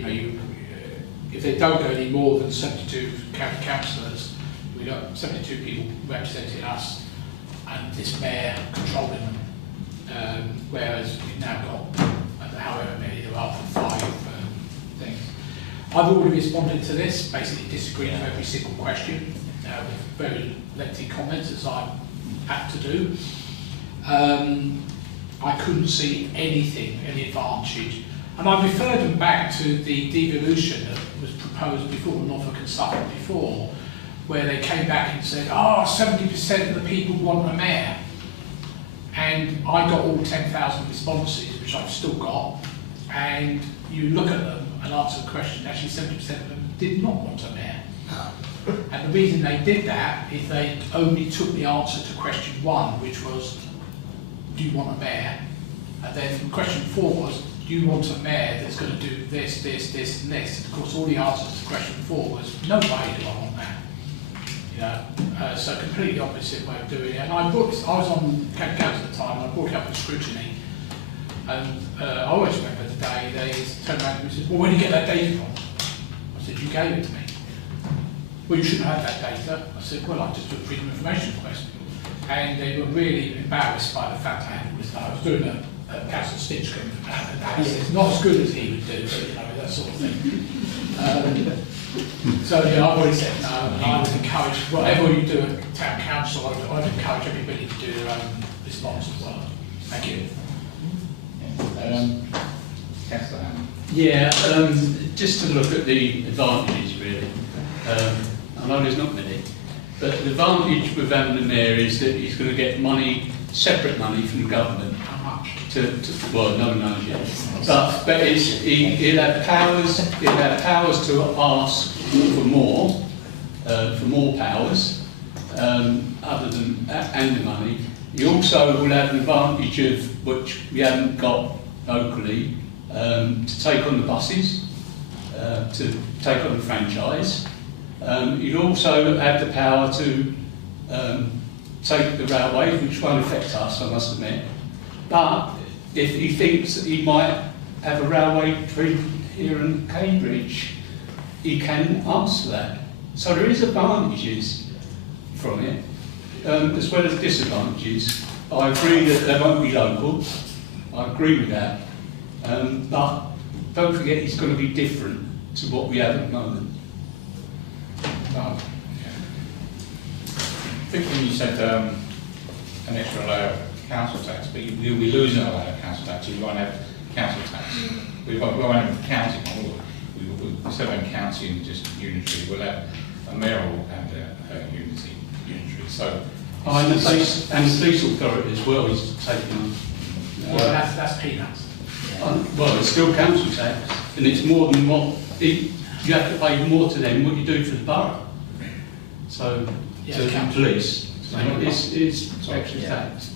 if they don't go any more than 72 county councillors, we've got 72 people representing us, and this mayor controlling them. Whereas we've now got, however many there are, 5 things. I've already responded to this, basically disagreeing with every single question. With very lengthy comments, as I'm apt to do. I couldn't see any advantage. And I referred them back to the devolution that was proposed before, Norfolk and Suffolk before, where they came back and said, 70% of the people want a mayor. And I got all 10,000 responses, which I've still got, and you look at them and answer the question, actually 70% of them did not want a mayor. And the reason they did that is they only took the answer to question 1, which was, do you want a mayor? And then question 4 was, do you want a mayor that's going to do this, this, this, and this? And of course, all the answers to question 4 was, no way do I want that. So completely opposite way of doing it. And I was on county council at the time, and I brought it up with scrutiny. And I always remember the day they turned around and said, well, where did you get that data from? I said, you gave it to me. Well, you shouldn't have had that data. I said, well, I just took a freedom of information request. And they were really embarrassed by the fact I was doing a council stitch from it's not as good as he would do, but that sort of thing. So I've already said no, and I would encourage, whatever you do at town council, I'd encourage everybody to do their own response as well. Thank you. Councillor Hammond. Yeah, just to look at the advantages really. I know there's not many, but the advantage with having the mayor is that he's going to get money separate money from the government to well, no one knows yet. But he'll have powers to ask for more powers, other than and the money. He also will have an advantage of which we haven't got locally, to take on the buses, to take on the franchise. He'll also have the power to take the railways, which won't affect us, I must admit. But if he thinks that he might have a railway between here and Cambridge, he can ask for that. So there is advantages from it, as well as disadvantages. I agree that they won't be local. I agree with that. But don't forget it's going to be different to what we have at the moment. I think when you said an extra layer of council tax, but you'll be losing a layer of council tax, you won't have council tax. We won't have county, instead of having county and just unitary, we'll have a mayoral and a unitary. So, and the police authority as well is taking on. Well, that's peanuts. Well, it's still council tax, and it's more than what you have to pay more to them what you do for the borough. So, Yeah, to the police, so it's extra tax.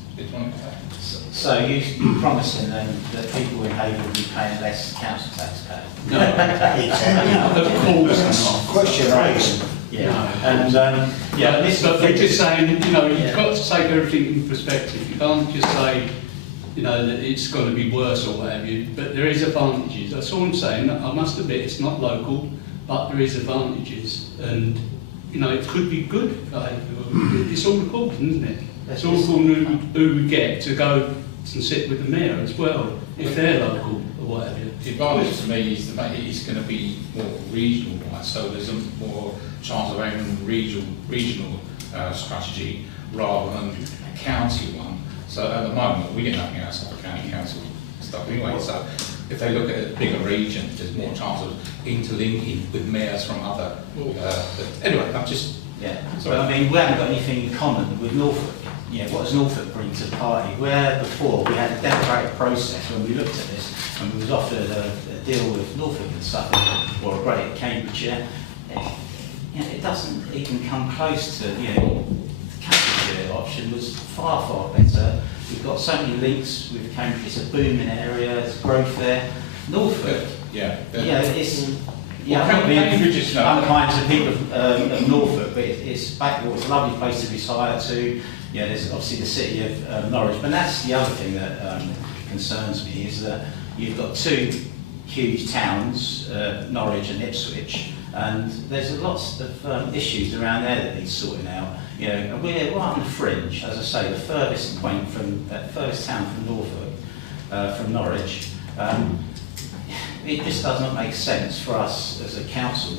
So you're promising then that people in Haverhill will be paying less council tax pay? No, of course not. Question raised. Yeah, No. and yeah, this. But we're just saying, you've got to take everything in perspective. You can't just say, that it's going to be worse or what have you. But there is advantages. That's all I'm saying. I must admit, it's not local, but there is advantages, and it could be good for Haverhill. It's all important, isn't it? It's all important who we get to go and sit with the mayor as well, if they're local or whatever. The advantage to me is that it's going to be more regional, right? So there's a more chance of having a regional strategy rather than a county one. So at the moment, we get nothing out of Suffolk County Council stuff anyway. So if they look at a bigger region, there's more chance of interlinking with mayors from other. Anyway, I'm just. Yeah, sorry. but I mean, we haven't got anything in common with Norfolk. What does Norfolk bring to the party? Where before we had a democratic process when we looked at this, and we was offered a deal with Norfolk and Suffolk, or a Greater Cambridgeshire. It doesn't even come close to, the Cambridgeshire option was far, far better. We've got so many links with Cambridge, it's a booming area, there's growth there. Norfolk, it's... Cambridge is unkind to people of Norfolk, but it's backwards. It's a lovely place to retire to. There's obviously the city of Norwich, but that's the other thing that concerns me is that you've got two huge towns, Norwich and Ipswich, and there's lots of issues around there that need sorting out. And we're right on the fringe, as I say, the furthest point furthest town from Norfolk, from Norwich. It just does not make sense for us as a council.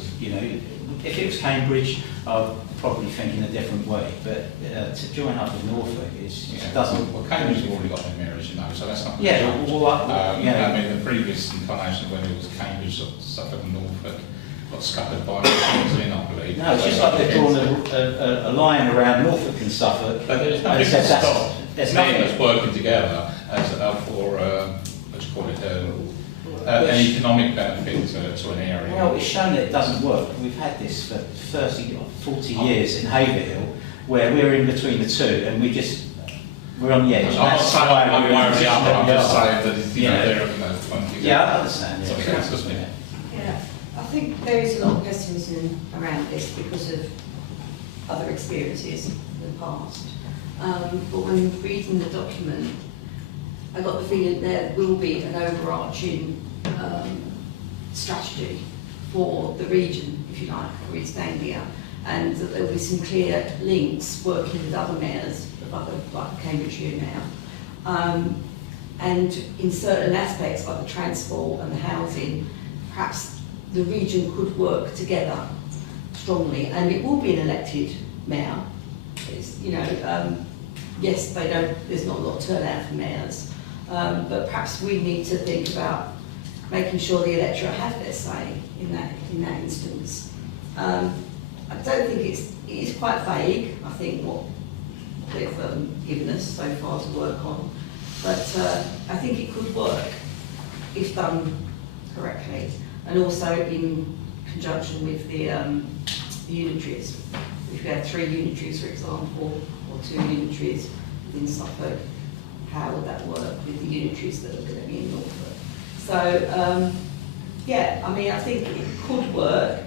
If it was Cambridge, I'd probably think in a different way. But to join up with Norfolk just doesn't. Well, Cambridge have already got their mayors, so that's not. Yeah. I mean, the previous incarnation when it was Cambridge, Suffolk, and Norfolk got scuppered by the in, I believe. No, it's just like they've drawn a line around Norfolk and Suffolk. But there's nothing to stop mayors working together as for what do you call it? An economic benefit to an area. Well, it's shown that it doesn't work. We've had this for 30 or 40 years in Haverhill, where we're in between the two, and we're on the edge. I'm not saying I'm just saying that I understand. Yeah, I think there is a lot of pessimism around this because of other experiences in the past. But when reading the document, I got the feeling there will be an overarching strategy for the region, if you like, for East Anglia, and that there will be some clear links working with other mayors of other, like Cambridgeshire now. And in certain aspects, like the transport and the housing, perhaps the region could work together strongly, and it will be an elected mayor. It's, yes, there's not a lot of turnout for mayors, but perhaps we need to think about making sure the electorate have their say in that instance. I don't think it is quite vague. I think what they've given us so far to work on. But I think it could work if done correctly, and also in conjunction with the unitaries. If we had 3 unitaries, for example, or 2 unitaries in Suffolk, how would that work with the unitaries that are going to be in Norfolk? So, yeah, I mean, I think it could work,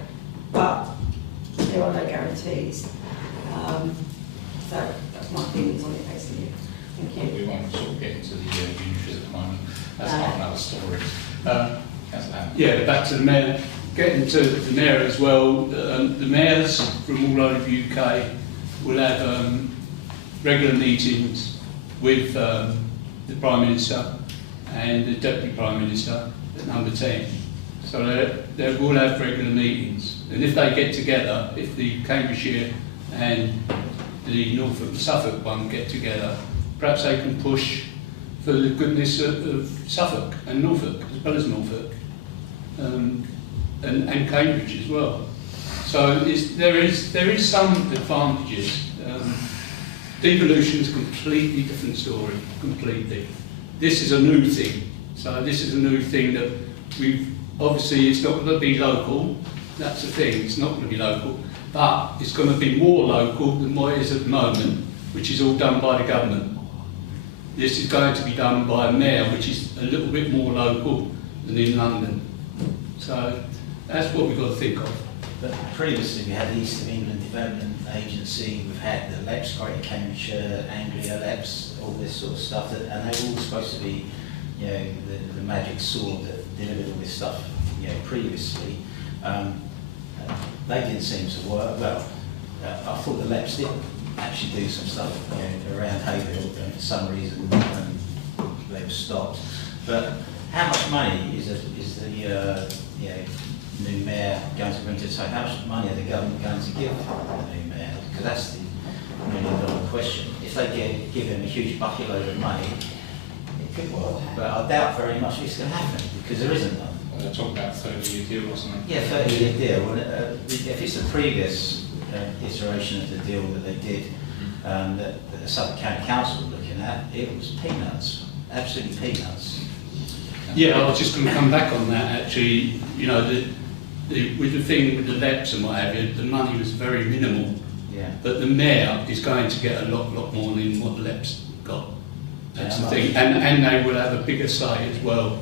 but there are no guarantees. So that's my feelings on it, basically. Thank you. We won't sort of get into the unitaries at the moment. That's not another story. Councillor Hammond. Yeah, back to the mayor. Getting to the mayor as well, the mayors from all over the UK will have regular meetings with the Prime Minister and the Deputy Prime Minister at number 10. So they will have regular meetings. And if they get together, if the Cambridgeshire and the Norfolk and Suffolk one get together, perhaps they can push for the goodness of Suffolk and Norfolk, as well as Norfolk. And Cambridge as well. So there is some advantages. Devolution is a completely different story, completely. This is a new thing. So this is a new thing that obviously it's not going to be local, that's the thing, it's not going to be local, but it's going to be more local than what it is at the moment, which is all done by the government. This is going to be done by a mayor, which is a little bit more local than in London. So that's what we've got to think of. But previously we had the East of England Development Agency, we've had the LEPs, Greater Cambridgeshire, Anglia LEPs, all this sort of stuff, and they were all supposed to be, you know, the magic sword that delivered all this stuff, you know, previously. They didn't seem to work. Well, I thought the LEPs did actually do some stuff, you know, around Haverhill, and for some reason they were stopped. But how much money is the you know, new mayor going to bring to the table? How much money are the government going to give the new mayor? Because that's the million-dollar question. If they give him a huge bucket load of money, it could work. But I doubt very much it's going to happen, because there isn't none. Well, they're talking about a 30-year deal or something. Yeah, 30-year deal. Well, if it's the previous iteration of the deal that they did, that the Suffolk County Council were looking at, it was peanuts, absolutely peanuts. Yeah, I was just going to come back on that actually. You know, with the thing with the LEPs and what have you, the money was very minimal. Yeah. But the mayor is going to get a lot more than what the LEPs got. That's the thing. And they will have a bigger say as well.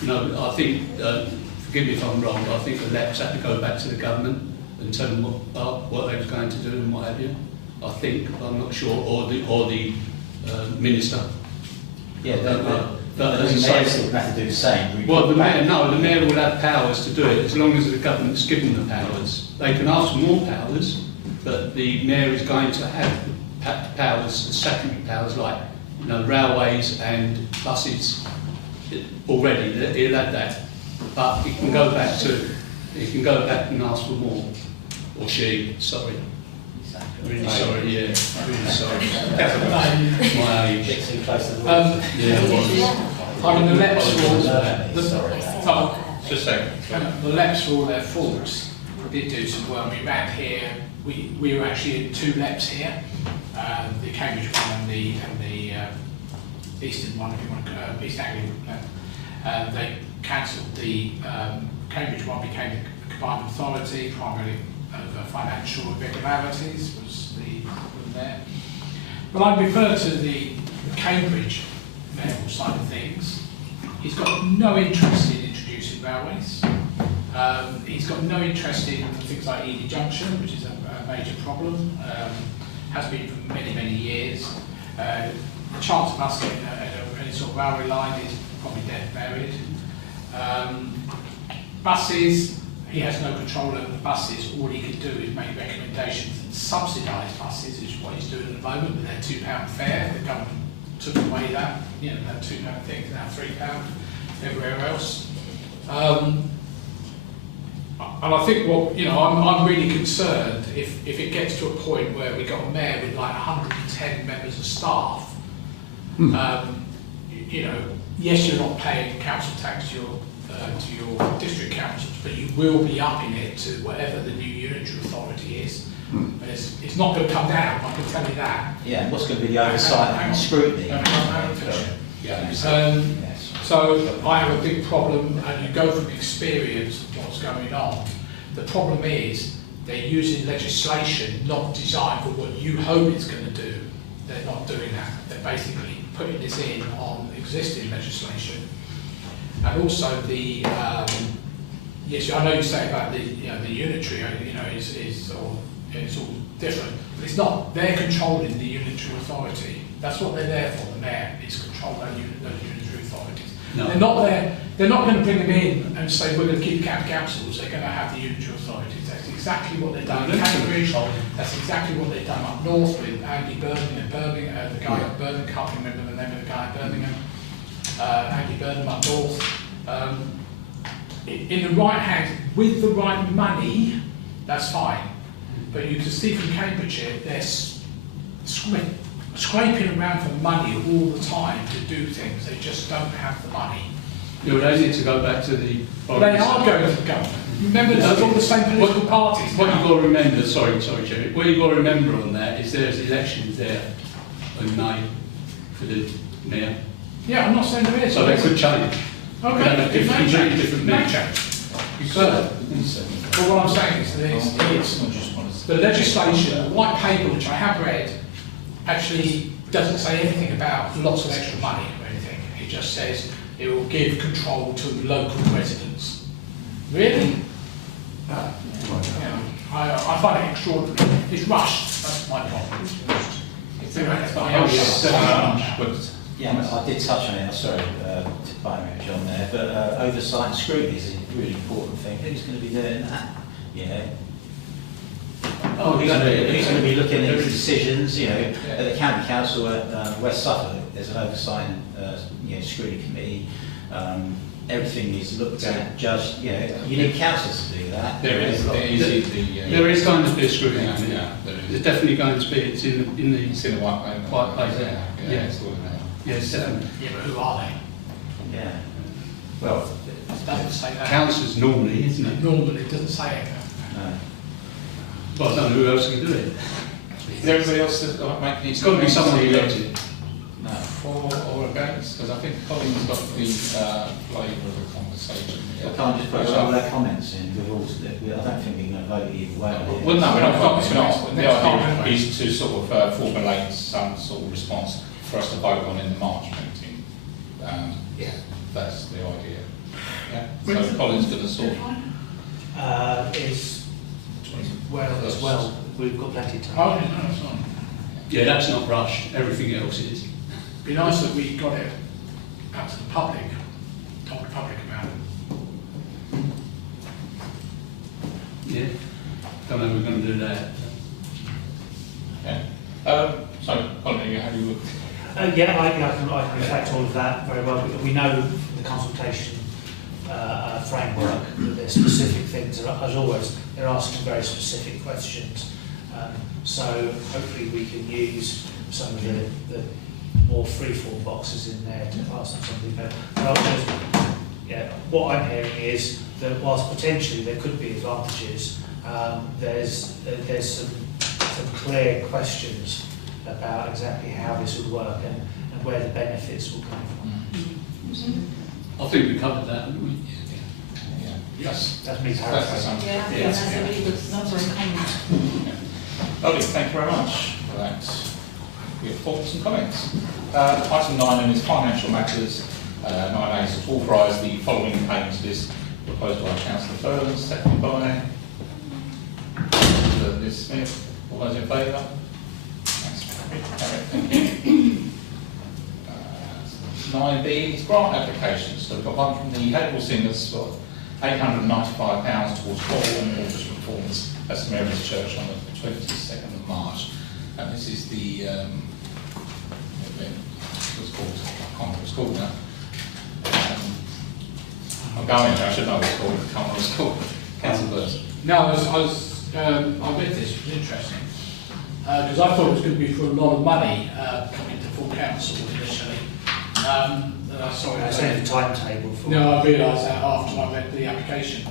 You know, I think, forgive me if I'm wrong, but I think the LEPs had to go back to the government and tell them what they was going to do and what have you. I think, I'm not sure, or the minister. Yeah, but the as mayor I say, still have to do the same. well, the mayor will have powers to do it as long as the government's given the powers. They can ask for more powers, but the mayor is going to have powers, statutory powers, like, you know, railways and buses already. He'll have that, but he can go back and ask for more, or she. Sorry. Really sorry, yeah. Really sorry. My age. I mean, the LEPs the LEPs for all their faults did do some work. We ran here. We were actually in 2 LEPs here, the Cambridge one and the Eastern one, if you want to East Anglia. They cancelled the Cambridge one, became the combined authority, primarily over financial irregularities was the problem there. But I'd refer to the Cambridge mayoral side of things. He's got no interest in introducing railways. He's got no interest in things like Ely Junction, which is a major problem, has been for many, many years. The chance of us getting any sort of railway line is probably dead buried. Buses, he has no control over the buses. All he can do is make recommendations and subsidise buses, which is what he's doing at the moment with their £2 fare. The government took away that, you know, that £2 thing, now £3 everywhere else. And I think what, you know, I'm really concerned if it gets to a point where we've got a mayor with like 110 members of staff. You know, yes, you're not paying council tax to your district councils, but you will be upping it to whatever the new unitary authority is. And it's not going to come down, I can tell you that. Yeah, and what's going to be the oversight and scrutiny? So I have a big problem, and you go from experience of what's going on. The problem is they're using legislation not designed for what you hope it's going to do. They're not doing that. They're basically putting this in on existing legislation. And also the, yes, I know you say about the, the unitary, it's all different, but it's not. They're controlling the unitary authority. That's what they're there for. The mayor is control those unitary authorities. No. They're not there. They're not going to bring them in and say we're going to keep county councils. They're going to have the unitary authorities. That's exactly what they've done in Cambridge. That's exactly what they've done up north with Andy Birmingham in Birmingham. The guy at Birmingham, can't remember the name of the guy at Birmingham. Andy Birmingham up north. In the right hands, with the right money, that's fine. But you can see from Cambridgeshire, they're scraping around for money all the time to do things. They just don't have the money. They need to go back to the... They are going to the government. Remember, there's all the same political parties. What you've got to remember, sorry, Jerry, what you've got to remember on that is there's elections there in May for the mayor. Yeah, I'm not saying there is. So they could change. Okay, it may change. Different mayor. But what I'm saying is the legislation, the white paper which I have read, actually doesn't say anything about lots of extra money or anything. It just says it will give control to local residents. Really? I find it extraordinary. It's rushed. That's my problem. Yeah, I did touch on it. Sorry to butt in on there, but oversight and scrutiny is a really important thing. Who's going to be doing that? Who's going to be looking at these decisions? At the county council at West Suffolk, there's an oversight and scrutiny committee. Everything is looked at, judged. You need councillors to do that. There is going to be a scrutiny. There's definitely going to be. It's in the white paper. Yes, definitely. Yeah, but who are they? Yeah. Well, it doesn't say that. Councillors normally, isn't it? Normally, it doesn't say it. No. Well, I don't know who else can do it. Is there anybody else that's got to make any... It's got to be someone elected. No. For or against? Because I think Colin's got the flavour of the conversation. I can't just put all their comments in. I don't think we're going to vote either way. Well, no, we're not. The idea is to sort of formulate some sort of response for us to vote on in the March meeting. That's the idea. Yeah. So Colin's going to sort. Is well. We've got plenty of time. Oh, no, it's not. Yeah, that's not rushed. Everything else is. It'd be nice that we got it out to the public, told the public about it. Yeah. Don't know we're going to do that. Yeah. So, Colin, how do you look? I can reflect all of that very well. We know from the consultation framework that there's specific things. As always, they're asking very specific questions. So hopefully we can use some of the more free-form boxes in there to ask them something better. What I'm hearing is that whilst potentially there could be advantages, there's some clear questions about exactly how this would work and where the benefits will come from. I think we covered that, haven't we? Yes. That's me That's paraphrasing. That's a really good number of comments. Lovely, thank you very much for that. We have thoughts and comments. Item 9 is financial matters. 9A is to authorise the following payments list proposed by Councillor Furlong, seconded by Liz Smith. All those in favour? Thank you. 9B is grant applications. So we've got one from the Haverhill Singers for £895 towards floor and mortgage reforms at St Mary's Church on the 22nd of March. And this is the what's called, I can't remember what it's called now. I'm going there, I should know what it's called, I can't remember what it's called. Councillor Burns. No, I read this, it was interesting. Because I thought it was going to be for a lot of money coming to full council initially. Sorry, I said the timetable for. No, I realised that after I read the application.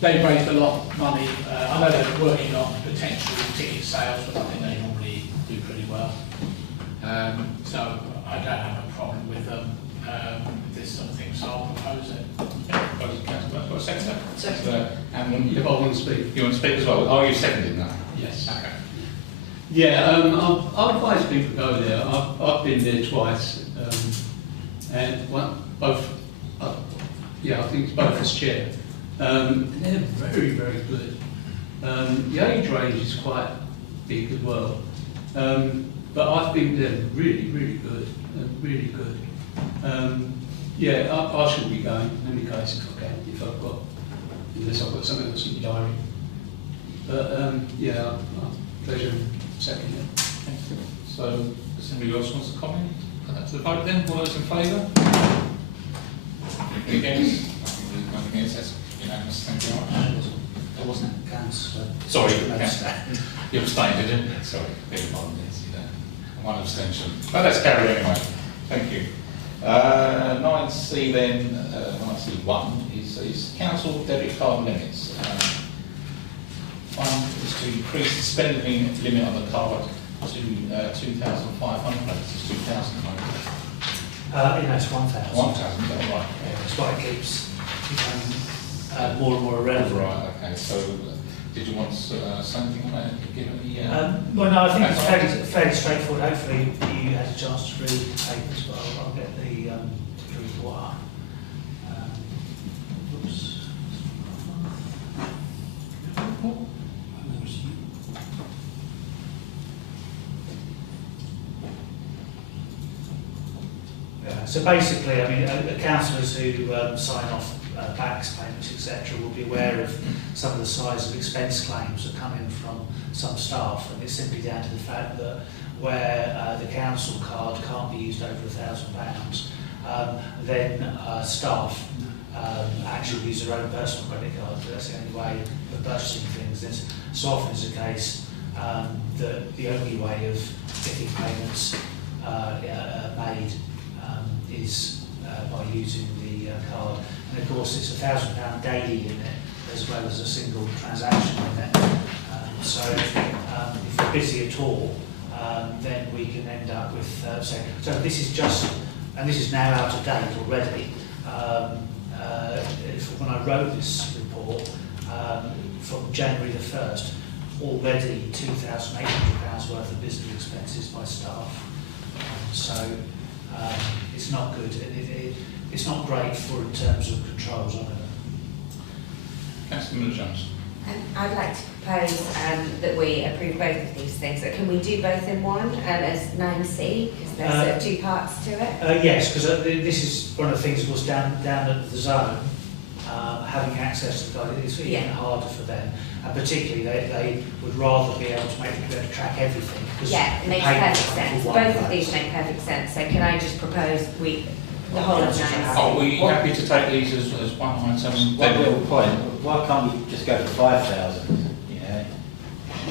they raised a lot of money. I know they're working on potential ticket sales, but I think they normally do pretty well. So I don't have a problem with them, with this sort of thing, so I'll propose it. Councillor, what, second? Second. And If I want to speak. you want to speak as well? Oh, you seconded that? Yes. Okay. Yeah, I advise people to go there. I've been there twice, and both. Yeah, I think it's both as chair. They're very, very good. The age range is quite big as well, but I think they're really, really good. Really good. Yeah, I shall be going in any case if I've got, unless I've got something else in the diary. But yeah, pleasure second it. So, does anybody else wants to comment? Put that to the vote then. All those in favour? Anybody against? Nothing against. That's unanimous. Thank you very much. It wasn't councillor. Sorry, you abstained, didn't you? Sorry, beg your pardon. Yes, you don't. One abstention. But let's carry anyway. Thank you. 9C then, 9C1 is council debit card limits. One is to increase the spending limit on the card to 2,500. It's 2,000. No, it's 1,000. 1,000, is that right? Yeah, that's why it keeps becoming more and more irrelevant. Right, okay. So, did you want to say something on that? Give any, Well, no, I think it's fairly straightforward. Hopefully you had a chance to read the papers, but I'll get the report up. Oops. Yeah, so basically, I mean, the councillors who sign off backs payments, etc., will be aware of some of the size of expense claims that come in from some staff, and it's simply down to the fact that where the council card can't be used over £1,000, then staff actually use their own personal credit card. That's the only way of purchasing things. This so often is the case that the only way of getting payments made is by using the card. And of course it's £1,000 daily limit as well as a single transaction limit. So if we're busy at all, then we can end up with, so this is just, and this is now out of date already. When I wrote this report, from January the 1st, already £2,800 worth of business expenses by staff. So it's not good. It's not great for in terms of controls on it. Councillor Jones. I'd like to propose that we approve both of these things. So can we do both in one as 9C? Because there's sort of two parts to it. Yes, because this is one of the things that was down at the zone. Having access to the guide is even harder for them, and particularly they would rather be able to be able to track everything. Yeah, it makes perfect sense. Both of these make perfect sense. So can I just propose the whole of 9C? Are we happy to take these as one item? One little point, why can't you just go for 5,000? You know,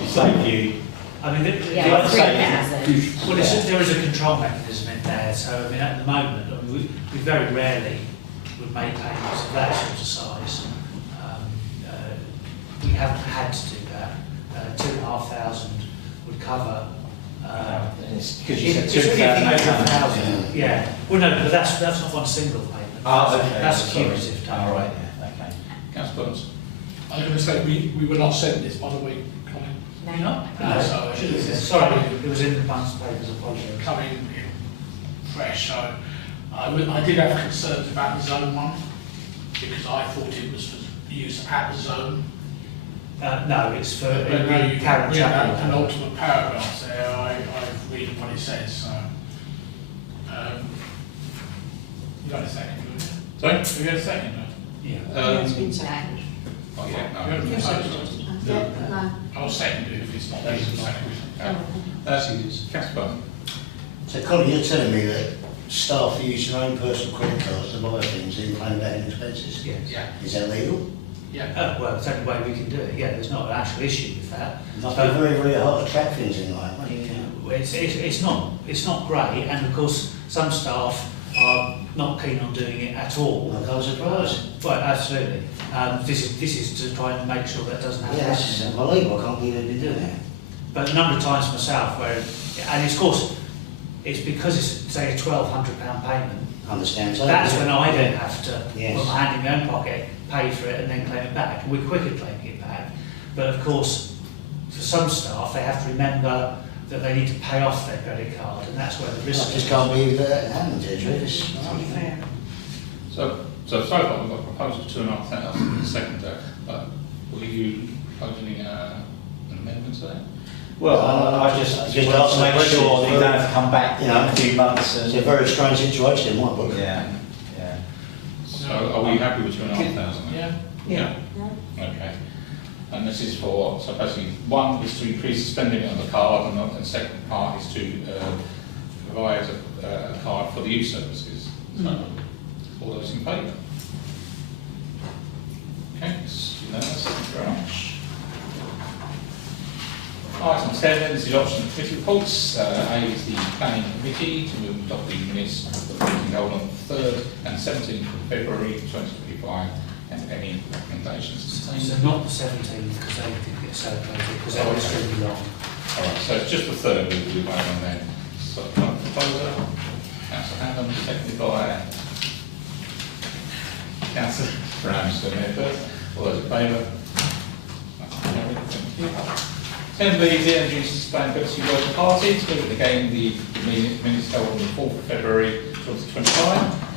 save you. I mean, Yeah, 3,000. well, there is a control mechanism in there. So I mean, at the moment, I mean, we very rarely would make payments of that sort of size. We haven't had to do that. 2,500 would cover. Because you said it's anything over 2,000. 1,000. Yeah. Well, no, but that's not one single payment. Okay. That's cumulative. All right. Yeah. Okay. Councillor Burns. I was going to say, we were not sent this, by the way, Colin. No. You not? No, so Should have been. Sorry, it was in the month's papers. Apologies. Coming in fresh, so I did have concerns about the zone one, because I thought it was for use at the zone. No, it's for But no, the current we have that chapter. penultimate paragraph there, I've read what it says, so. You got a second, do you? Sorry? Have you got a second? Yeah. No. Oh, yeah, no. You haven't proposed? No. I'll second it if it's not there, second. Councillor Burns. So Colin, you're telling me that staff use their own personal credit cards to buy things in claim back in expenses? Yes. Yeah, Is that legal? yeah. Well, it's the only way we can do it. Yeah, there's not an actual issue with that. It must be very, very hard to track things in life. What do you think? It's not great, and of course some staff are not keen on doing it at all. No cause of surprise. Well, absolutely. This is to try and make sure that doesn't happen. Yes, it's unbelievable, I can't believe they've been doing that. But a number of times myself, where, and of course, it's because it's, say, a £1,200 payment. I understand. So That's when I then have to Yes. put my hand in my own pocket, pay for it, and then claim it back. We're quick at claiming it back. But of course, for some staff, they have to remember that they need to pay off their credit card, and that's where the I risk just is. can't believe that happened, It's Unfair. So far we've got a proposal for 2,500 in the second day, but were you proposing an amendment to that? Well, I just want to make sure that you don't have to come back in a few months. It's a very strange situation in my book. Yeah. So are we happy with 2,500? Yeah. Yeah. Yeah. Okay. And this is for, so basically, one is to increase the spending on the card, and the second part is to provide a card for the youth services. So, all those in favour? Okay, it's unanimous, thank you very much. Item 10 then is the adoption of committee reports. A is the planning committee to adopt the minutes of the meeting held on the 3rd and 17th of February 2025, and any recommendations So contained. not the 17th, because they did get celebrated, because they were extremely long. Alright, so it's just the 3rd we'll vote on then. So, proposer, Councillor Hammond, seconded by Councillor Ramsden there first. All those in favour? That's carried, thank you. 10B is the Energy Sustainability Working Party, to look again the minutes held on the 4th of February 2025.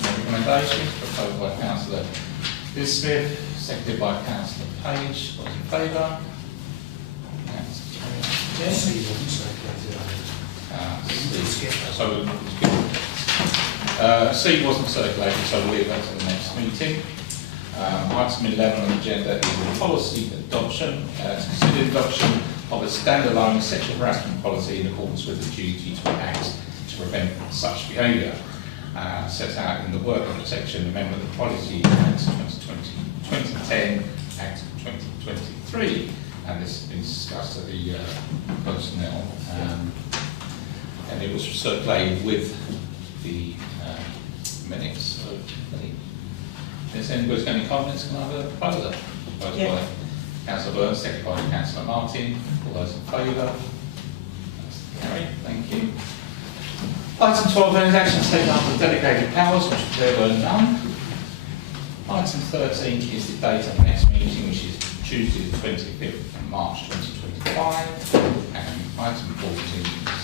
No recommendations, proposed by Councillor Smith, seconded by Councillor Page. All those in favour? That's carried. Yes, he wasn't circulated. C wasn't circulated, so we'll leave that to the next meeting. Item 11 on the agenda is the policy adoption. To consider adoption of a standalone sexual harassment policy in accordance with the duty to act to prevent such behaviour. Set out in the Worker Protection Amendment of Policy Act 2010, Act 2023. And this has been discussed at the personnel. And it was circulated with the minutes. So, if anybody's got any comments, can I have a proposer? Proposed by Councillor Burns, seconded by Councillor Martin. All those in favour? That's carried. Thank you. Item 12 then is action taken under delegated powers, which there were none. Item 13 is the date of the next meeting, which is Tuesday the 25th of March 2025. And item 14 is